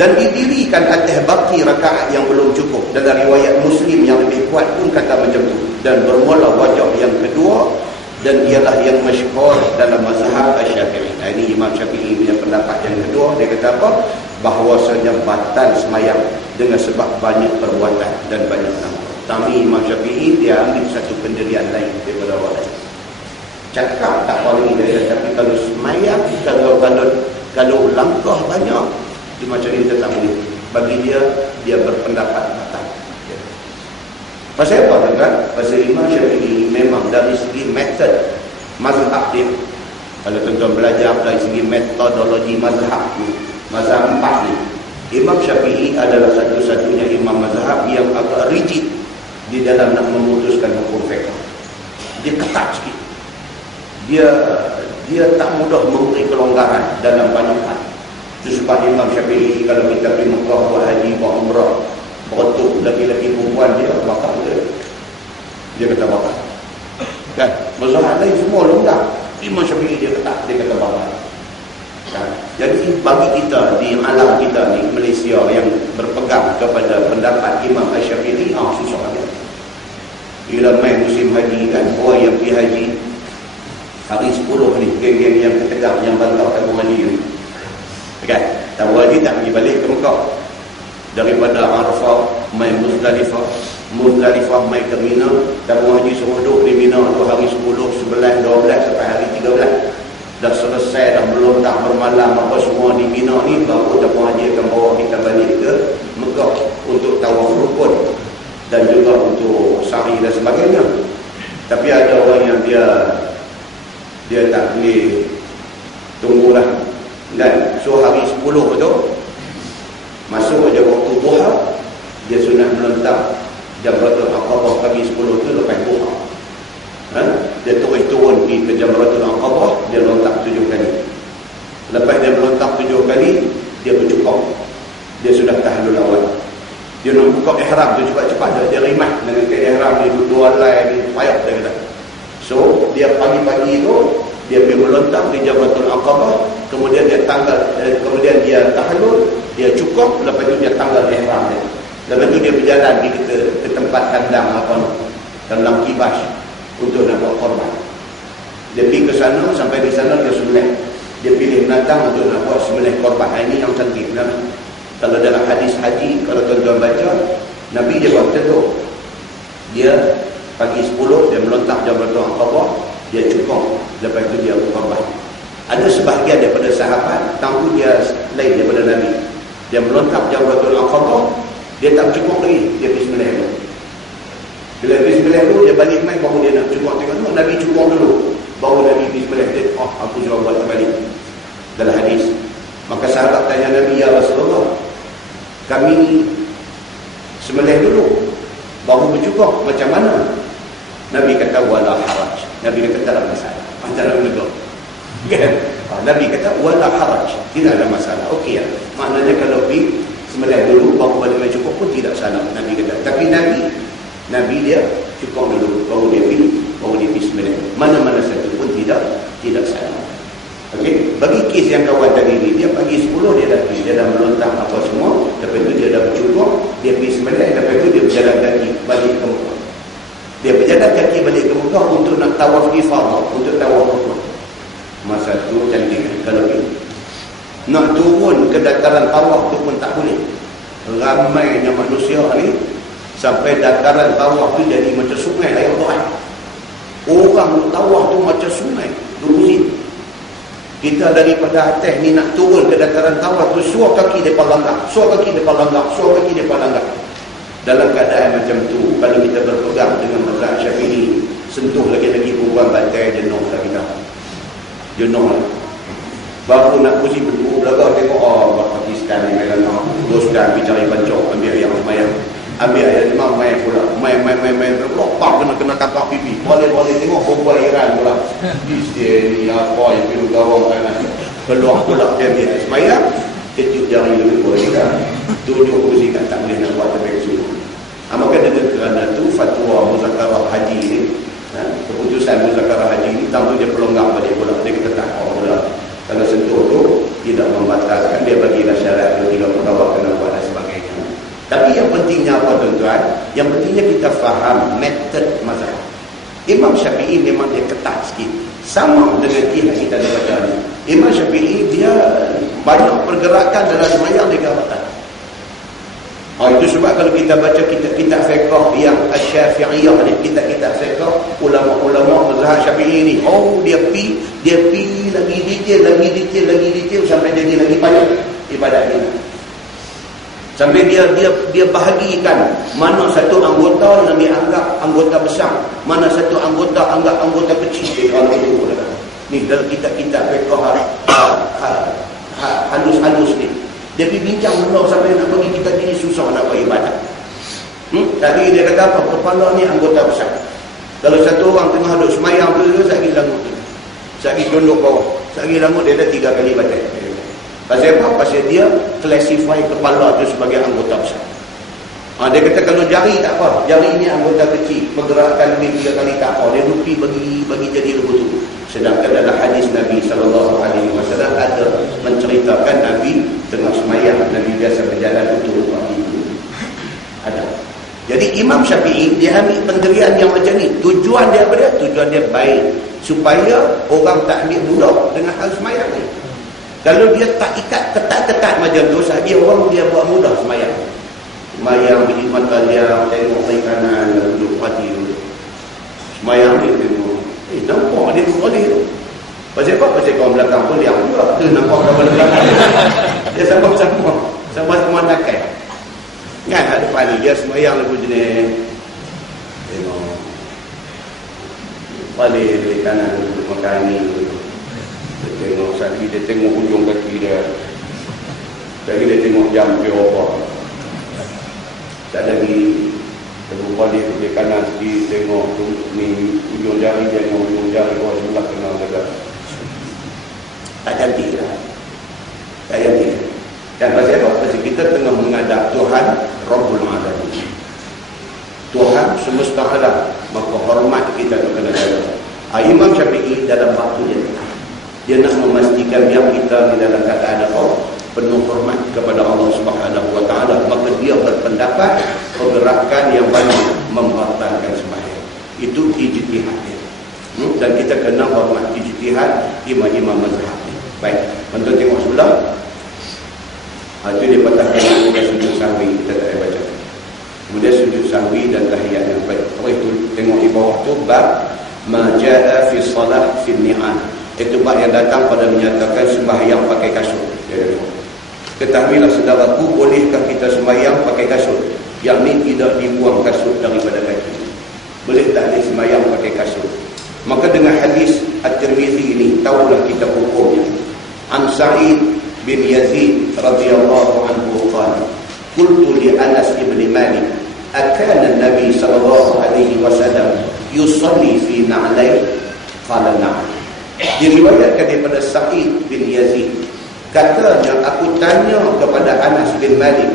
Dan didirikan atas baki rakaat yang belum cukup. Dalam riwayat Muslim yang lebih kuat pun kata macam tu. Dan bermula wajah yang kedua. Dan ialah yang masyhur dalam mazhab Syafi'i. Ini Imam Syafi'i punya pendapat yang kedua. Dia kata apa? Bahawasanya batal semayang dengan sebab banyak perbuatan dan banyak langkah. Tapi Imam Syafi'i dia ambil satu pendirian lain daripada orang lain. Cakap tak boleh dia, tapi kalau semayang, kalau langkah banyak, dia macam ni dia tak boleh. Bagi dia berpendapat batal. Pasal apa tuan-tuan? Pasal Imam Syafi'i memang dari segi metod mazhab dia. Kalau tuan-tuan belajar dari segi metodologi mazhab ni, mazhab 4 ni, Imam Syafi'i adalah satu-satunya imam mazhab yang agak rigid di dalam nak memutuskan hukum fiqh. Dia ketat sikit. Dia tak mudah memberi kelonggaran dalam banyak hal. Itu sebab Imam Syafi'i kalau kita pergi Mekah buat haji, buat umrah, berotok laki-laki perempuan dia bakal dia kata bakal kan mazhab lain semua longgar. Imam Syafi'i dia kata bakal kan? Jadi bagi kita di alam kita ni Malaysia yang berpegang kepada pendapat Imam Syafi'i susah dia. Bila main musim haji kan, orang yang pergi haji hari 10 ni, geng-geng yang ketegak yang bantau tabung haji ni kan, tabung haji tak pergi balik ke Mekah. Daripada Arafah main Muzdalifah, Muzdalifah main ke Mina, tabung haji suruh duduk di Mina tu hari 10, 11, 12 sampai hari 13. Dah selesai, dah melontar bermalam apa semua di Mina ni, baru tabung haji akan bawa kita balik ke Mekah untuk tawaf rukun dan juga untuk sa'i dan sebagainya. Tapi ada orang yang dia tak boleh tunggulah dan so hari 10 tu masuk aja waktu duha, dia sunat melontar Jamratul Aqabah pagi 10 tu lepas duha. Dia turun pergi ke Jamratul Aqabah, dia lontar 7 kali. Lepas dia melontar 7 kali, dia bercukup. Dia sudah tahlul awal. Dia nak buka ihram tu cepat-cepat, dia rimat dengan ke ihram ni, dua lai ni, payah dia kata. So, dia pagi-pagi tu, dia pergi melontar di Jamratul Aqabah, kemudian kemudian dia tahallul, dia cukup, lepas itu dia tanggal ihram dia. Lepas itu dia berjalan pergi ke tempat kandang kandang kibas untuk nak buat korban. Dia pergi ke sana, sampai di sana dia sembelih. Dia pilih binatang untuk nak buat sembelih korban. Ini yang cantik. Kalau dalam hadis haji, kalau tuan-tuan baca, Nabi dia buat betul. Dia pagi 10 dia melontar Jamratul Aqabah, dia cukup, lepas itu dia korban. Ada sebahagian daripada sahabat tahu dia lain daripada Nabi. Dia melontar Jamratul Aqabah, dia tak cukup lagi, dia bismillah dulu. Bila bismillah dulu, dia balik main baru dia nak cukup. Tengok Nabi cukup dulu, baru Nabi bismillah. Dia, aku juga buat kembali. Dalam hadis, maka sahabat tanya Nabi, ya Rasulullah, kami sembelih dulu baru bercukup, macam mana? Nabi kata wala haraj. Nabi kata tak ada masalah. Antara begitu. Kan? Nabi kata wala haraj, tidak ada masalah. Okey ya. Maknanya kalau pergi sembelih dulu baru balik cukup pun tidak salah. Nabi kata. Tapi Nabi dia cukup dulu baru dia pergi sembelih. Mana-mana satu pun tidak salah. Okey. Bagi kes yang kawan tadi ni, dia pagi 10 dia dah pergi, dia dah melontar apa semua, lepas itu dia dah bercukup, dia pergi sembelih, lepas itu dia berjalan kaki balik ke Mekah. Dia berjalan kaki balik ke Mekah untuk nak tawaf ifadah, untuk tawaf rukun. Masa tu cantik kalau pergi. Nak turun ke dataran tawaf tu pun tak boleh. Ramainya manusia ni sampai dataran tawaf tu jadi macam sungai air tuan. Orang tawaf tu macam sungai. Lurusin. Kita daripada atas ni nak turun ke dataran tawaf tu, suar kaki depan langgar, suar kaki depan langgar, suar kaki depan langgar. Dalam keadaan macam tu, kalau kita berpegang dengan mazhab Syafi'i, sentuh lagi-lagi perempuan bantai, jenuh lah kita. Jenuh lah. Baru nak pusing berdua belakang tengok, Pakistan ni main nak teruskan pergi cari pancok, ambil ayam semayang. Ambil ayam imam, main pula. Main. Pak kena tangkap pipi. Boleh tengok perempuan Iran pula. Dia ni apa yang perlu gawang kanan. Peluang pula dia ambil semayang. Ketiuk jari lebih boleh kan. Tunjuk kursi kan tak boleh nak buat terbaik suruh. Maka dengan kerana tu fatwa muzakarah haji ni, keputusan muzakarah haji ni, tentu dia pelonggar balik pula. Dia kata tak pula. Kalau sentuh tu tidak membatalkan, dia bagilah syarat dia tidak bawa kena buat dan sebagainya. Tapi yang pentingnya apa tuan-tuan? Yang pentingnya kita faham metod mazhab. Imam Syafi'i memang dia ketat sikit. Sama dengan yang kita baca ni. Imam Syafi'i dia banyak pergerakan dalam semayang dia katakan. Itu sebab kalau kita baca kitab fiqh yang Asy-Syafi'iyah ni, kitab fiqh ulama-ulama mazhab Syafi'i ni, dia pi lagi detail sampai jadi lagi banyak ibadat ini. Sampai dia bahagikan mana satu anggota yang dianggap anggota besar, mana satu anggota anggap anggota kecil. Kalau itu ni dalam kitab-kitab fiqh halus-halus ni. Dia pergi bincang dulu sampai nak bagi kita jadi susah nak buat ibadat. Tadi dia kata apa? Kepala ni anggota besar. Kalau satu orang tengah duduk semayang tu, sekali langut tu. Sekali tunduk bawah. Sekali langut dia ada 3 kali batal. Pasal apa? Pasal dia classify kepala tu sebagai anggota besar. Dia kata kalau jari tak apa. Jari ni anggota kecil. Pergerakan ni 3 kali tak apa. Dia lupi bagi jadi lebih tu. Sedangkan dalam hadis Nabi SAW ada menceritakan Nabi tengah semayang, Nabi biasa berjalan untuk pagi itu. Ada. Jadi Imam Syafi'i dia ambil pendirian yang macam ni. Tujuan dia apa dia? Tujuan dia baik. Supaya orang tak ambil budak dengan hal semayang ni. Kalau dia tak ikat ketat-ketat macam tu, sahaja orang dia buat mudah semayang. Semayang biji mata dia, tengok kiri kanan, duduk pagi dulu. Semayang dia tengok. Nampak dia tu boleh tu. Pasal apa? Pasal kawan belakang pun liang juga. Tu nampak kawan belakang. Dia sama-sama nakai. Kan ada depan ni. Dia semayang lagu jenis. Tengok. Balik dari kanan duduk makan ni. Dia tengok sekali. Dia tengok hujung kaki dia. Sekali dia tengok jam dia apa. Tak lagi. Terus balik ke kanan sikit, tengok tu, ni ujung jari dia dengan ujung jari bawah sebelah kenal dekat. Tak cantik lah. Tak cantik. Dan pasal apa? Pasal kita tengah menghadap Tuhan Rabbul Alamin. Tuhan semesta alam. Maka hormat kita kena jaga. Imam Syafi'i dalam waktu dia tetap. Dia nak memastikan biar kita di dalam keadaan penuh hormat kepada Allah Subhanahu wa taala, maka dia berpendapat pergerakan yang banyak membatalkan sembahyang. Itu ijtihad dia. Dan kita kena hormat ijtihad imam-imam mazhab. Baik, tuan tengok sebelah. Itu dia patahkan sujud sahwi, kita tak baca. Kemudian sujud sahwi dan tahiyat yang baik. Itu tengok di bawah tu bab ma jaa fi salah fi ni'an. Itu bab yang datang pada menyatakan sembahyang pakai kasut. Ketahuilah saudaraku, bolehkah kita sembahyang pakai kasut? Yang ni tidak dibuang kasut daripada kaki. Boleh tak ni sembahyang pakai kasut? Maka dengan hadis At-Tirmizi ini tahulah kita hukumnya. An Sa'id bin Yazid radhiyallahu anhu qala qultu li Anas ibn Malik akana an-nabi sallallahu alaihi wasallam yusalli fi na'layn qala na'am. Diriwayatkan daripada Sa'id bin Yazid, katanya aku tanya kepada Anas bin Malik,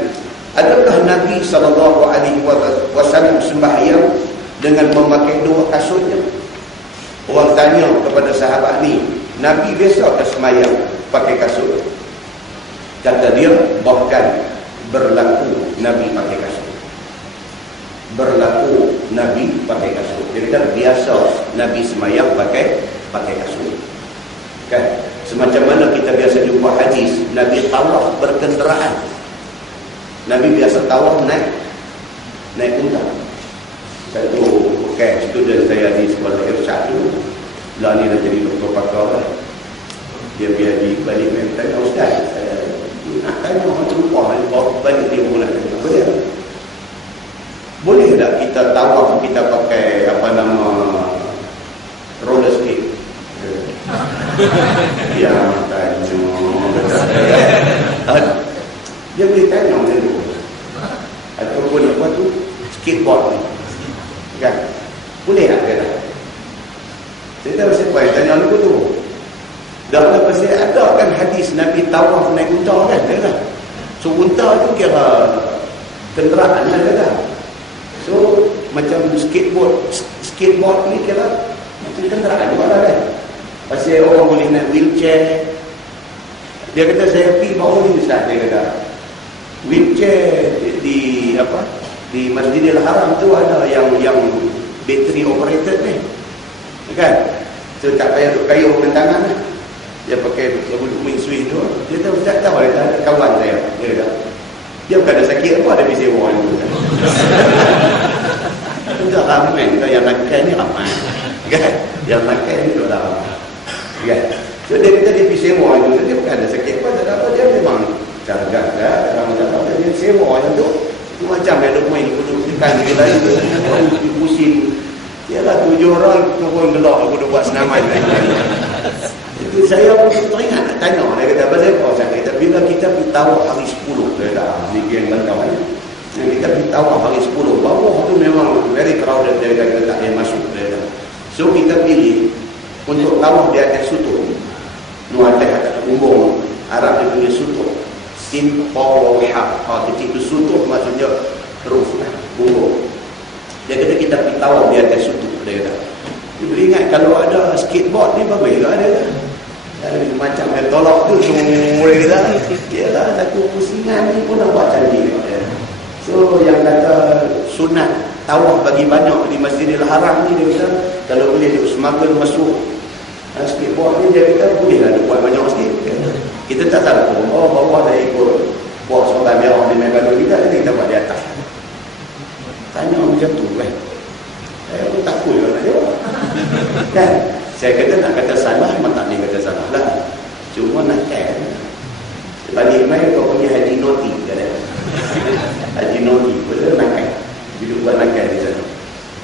adakah Nabi sallallahu alaihi wasallam sembahyang dengan memakai dua kasutnya? Orang tanya kepada sahabat ni, Nabi biasa ke sembahyang pakai kasut? Kata dia, bahkan berlaku Nabi pakai kasut. Berlaku Nabi pakai kasut. Dia kata biasa Nabi sembahyang pakai kasut. Kan? Semacam mana kita biasa jumpa hadis Nabi tawaf berkenderaan. Nabi biasa tawaf naik unta. Satu student saya di sekolah Irsyad dulu, lah ni dah jadi doktor pakar. Dia biar di balik tanya ustaz, saya nak tanya orang lupa balik dia mula boleh tak kita tawaf kita pakai roller skate? Ya, tanya. Dia boleh tanya dulu. Ataupun skateboard ni. Kan? Boleh tak dia? Saya tak rasa baik tanya dulu tu. Dah lepas ada kan hadis Nabi tawaf naik unta kan? So unta tu kira kenderaan kan? So macam skateboard ni kira macam kenderaan juga kan? Pasal orang boleh naik wheelchair. Dia kata saya pergi baru ni Ustaz, dia kata wheelchair di Masjidil Haram tu ada yang battery operated ni kan, so tak payah duk kayuh dengan tangan lah. Dia pakai wing swing tu. Dia tahu Ustaz tahu ada kawan saya, dia kata dia bukan ada sakit apa, ada bising orang tu sudah ramai kan, yang nakal ni ramai kan, yang nakal ni tu dah ramai kan. So dia kata dia pergi sewa tu, dia bukan ada sakit apa, tak ada apa, dia memang jaga orang dia sewa orang tu macam dia ada main duduk tekan dia lain tu pusing. Yalah 7 orang turun gelak aku dah buat senaman. Itu saya pun teringat nak tanya, dia kata pasal apa? Saya kata bila kita pergi tawaf hari 10, dia dah ni yang bantau ni. Kita pergi tawaf hari 10, bawah tu memang very crowded, dia kata tak boleh masuk dia. So kita pilih untuk tawaf di atas sutut. Atas bumbung Arab dia punya sutut. Sin power hak. Kecil tu sutut maksudnya roof bumbung. Dia kata kita pergi tawaf di atas sutut, dia kata. Dia boleh ingat kalau ada skateboard ni bagus juga ada. Ada macam yang tolak tu semua dia kata. Yalah satu pusingan ni pun dah buat cantik. So yang kata sunat tawaf bagi banyak di Masjidil Haram ni, dia kata kalau boleh dia smuggle masuk skateboard ni, dia kata boleh lah dia buat banyak sikit. Kita tak tahu bawah dah ikut buat solat merah di Megalo kita buat di atas. Tanya macam tu kan. Saya pun tak cool nak jawab. Kan? Saya kata nak kata salah, memang tak boleh kata salah lah. Cuma nak kan. Balik main kau punya Haji Noti. Haji Noti. Betul nak kan. Hidup buat nak kan di sana.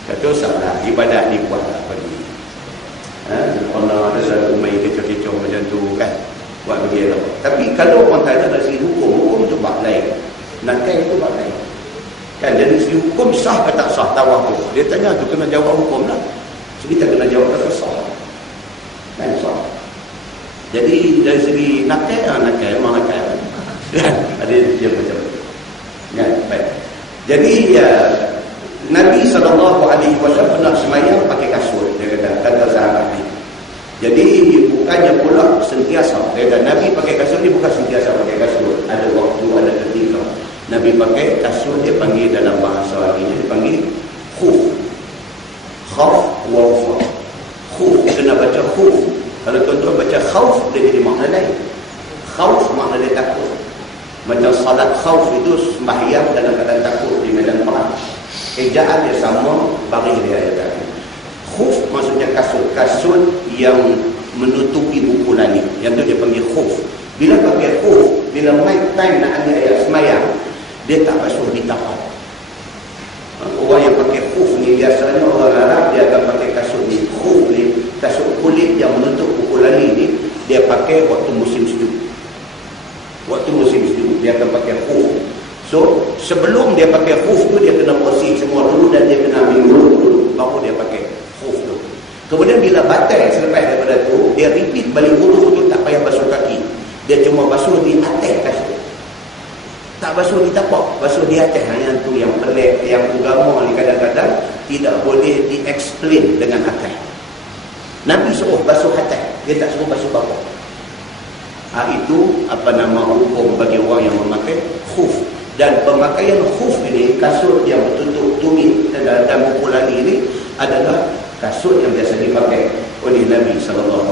Kata salah. Ibadat ni buat tak apa ni. Allah ada satu main kecoh-kecoh macam tu kan. Buat begitu. Tapi kalau orang tanya dari segi hukum tu bab lain. Nak kan itu bab lain. Kan dari segi hukum sah ke tak sah tawaf tu. Dia tanya tu kena jawab hukum lah. So kita kena jawab kata sah. Kan sah. Jadi dari segi nakal memang nakal. Kan? Ada dia macam tu. Kan? Baik. Jadi Nabi SAW pernah sembahyang pakai kasut. Dia kata sahabat ni. Jadi bukannya pula sentiasa. Dia kata Nabi pakai kasut ni bukan sentiasa pakai kasut. Ada waktu, ada ketika. Nabi pakai kasut, dia panggil dalam bahasa Arabnya, dia panggil khuf. Khauf wa wafa. Khuf, kena baca khuf. Kalau tuan-tuan baca khauf, dia jadi makna lain. Khauf makna dia takut. Macam salat khauf itu sembahyang dalam keadaan takut di medan perang. Ejaan dia sama, baris dia ada. Khuf maksudnya kasut. Kasut yang menutupi buku langit. Yang tu dia panggil khuf. Bila pakai khuf, bila main time nak ambil ayat semayang, dia tak basuh di tapak. Orang yang pakai khuf ni biasanya orang Arab, dia akan pakai kasut ni. Khuf ni, kasut kulit yang menutup buku langit ni, dia pakai waktu musim sejuk. Waktu musim sejuk, dia akan pakai khuf. So, sebelum dia pakai khuf tu, dia kena bersih semua dulu dan dia kena ambil dulu, baru dia pakai khuf tu. Kemudian bila batal selepas daripada tu, dia repeat balik wudu tu, tak payah basuh kaki. Dia cuma basuh di atas kasut. Tak basuh di tapak, basuh di atas. Yang tu yang pelik, yang agama ni kadang-kadang tidak boleh di-explain dengan atas. Nabi suruh basuh atas, dia tak suruh basuh bawah. Itu apa nama hukum bagi orang yang memakai khuf. Dan pemakaian khuf ini, kasut yang bertutup tumit dan buku langit ini adalah kasut yang biasa dipakai oleh Nabi SAW.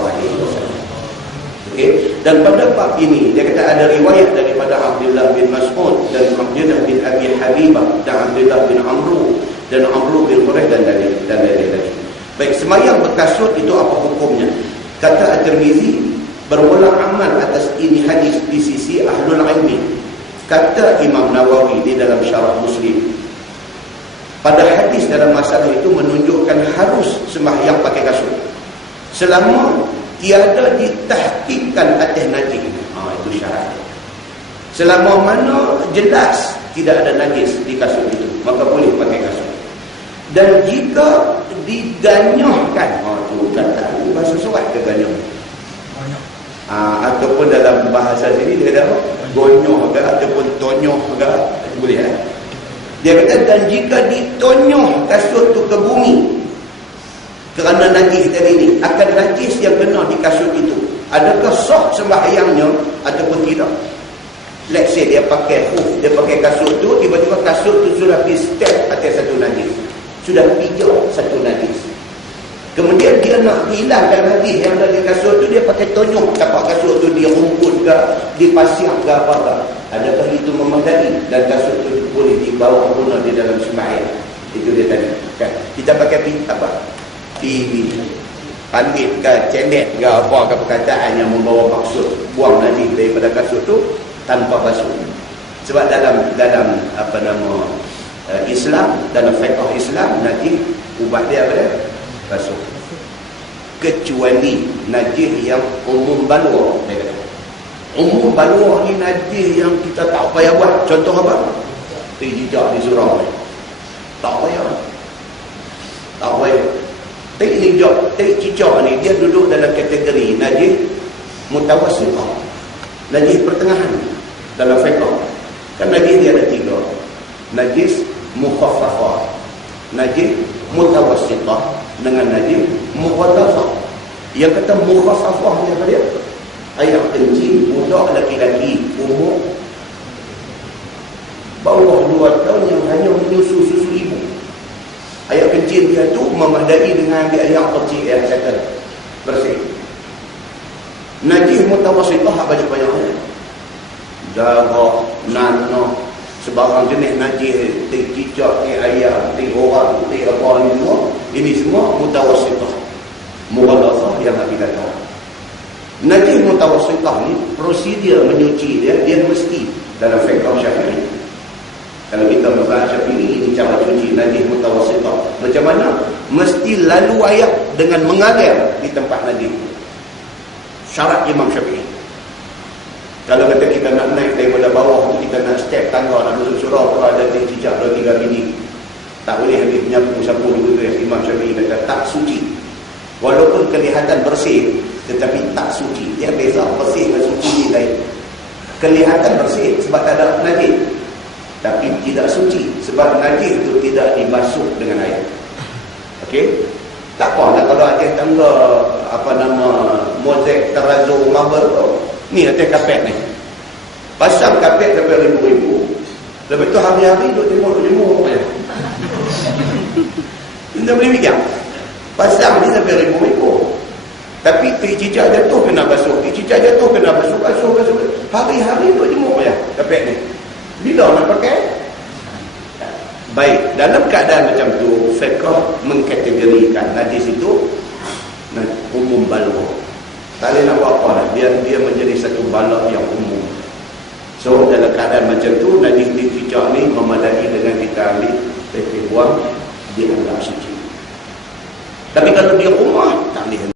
Okay. Dan pada bab ini, dia kata ada riwayat daripada Abdullah bin Mas'ud dan Abdullah bin Abi Habibah dan Abdullah bin Amru dan Amru bin Quraish dan lain-lain lagi. Baik, semayang berkasut itu apa hukumnya? Kata At-Tirmizi, bermula amal atas ini hadis di sisi ahlul ilmi. Kata Imam Nawawi di dalam syarah Muslim, pada hadis dalam masalah itu menunjukkan harus sembahyang pakai kasut selama tiada ditahqiqkan atas najis. Itu syarat. Selama mana jelas tidak ada najis di kasut itu, maka boleh pakai kasut. Dan jika diganyahkan, itu kata bahasa surat ke ganyah, ataupun dalam bahasa sini dia kata gonyoh ke ataupun tonyoh ke, boleh kan? Dia kata, dan jika ditonyoh kasut tu ke bumi kerana najis tadi ni, akan najis yang kena di kasut itu, adakah sah sembahyangnya ataupun tidak? Let's say dia pakai khuf, dia pakai kasut tu, tiba-tiba kasut tu sudah pergi step atas satu najis, sudah pijak satu najis, kemudian dia nak hilangkan najis yang ada di kasut tu, dia pakai tonyoh tapak kasut tu, dia rumput ke, dipasir ke apa-apa, adakah itu memadai dan kasut tu boleh dibawa guna di dalam sembahyang? Itu dia tadi kan? Kita pakai apa? TV, pandit ke, cenet ke, apa ke perkataan yang membawa maksud buang najis daripada kasut tu tanpa basuh. Sebab dalam apa nama Islam, dalam fiqh Islam, najis ubah dia apa dia? Basuh. Kecuali najis yang umum balwa. Umum balwa ni najis yang kita tak payah buat. Contoh apa? Jejak di surau. Tak payah. Tak payah. Tek cicak ni dia duduk dalam kategori najis mutawassithah, najis pertengahan dalam fiqh. Kan najis dia ada tiga: najis mukhaffafah, najis mutawassithah, dengan najis mughallathah. Yang kata mukhaffafah ni apa dia? Air kencing budak laki-laki umur bawah 2 tahun yang hanya menyusu susu ibu. Air kencing dia tu memadai dengan ambil air kecil, air settle, bersih. Najis mutawassithah apa banyak-banyak? Darah, nanah, sebarang jenis najis, cicak, ayam, orang, apa ni semua. Ini semua mutawassithah. Mughallathah yang Nabi kata. Najis mutawassithah ni, prosedur menyuci dia mesti dalam fiqh Syafi'i. Kalau kita membahas Syafi'i, ini cara cuci najis mutawassithah. Macam mana? Mesti lalu air dengan mengalir di tempat najis. Syarat Imam Syafi'i. Kalau kata kita nak naik daripada bawah, kita nak step tangga, nak masuk surau, kalau ada cicak 2-3 biji, tak boleh ambil penyapu sapu dulu. Imam Syafi'i kata tak suci. Walaupun kelihatan bersih, tetapi tak suci. Dia beza, bersih dan suci ni lain. Kelihatan bersih sebab tak ada najis, tapi tidak suci sebab najis itu tidak dibasuh dengan air. Okey? Tak apa lah kalau atas tangga apa nama mozaik terazur marble tu. Ni atas kapet ni. Pasang kapet sampai ribu-ribu. Lepas tu hari-hari duk tengok je. Kita boleh fikir. Pasang ni sampai ribu-ribu. Tapi cicak jatuh kena basuh. Cicak jatuh kena basuh. Hari-hari duk jemur je kapet ni. Bila nak pakai? Baik, dalam keadaan macam tu, fiqh mengkategorikan hadis itu umum balwa. Tak boleh nak buat apa lah. Biar dia menjadi satu balak yang umum. So, dalam keadaan macam tu, hadis cicak ni memadai dengan kita ambil, kita buang, dia anggap suci. Tapi kalau dia rumah, tak boleh.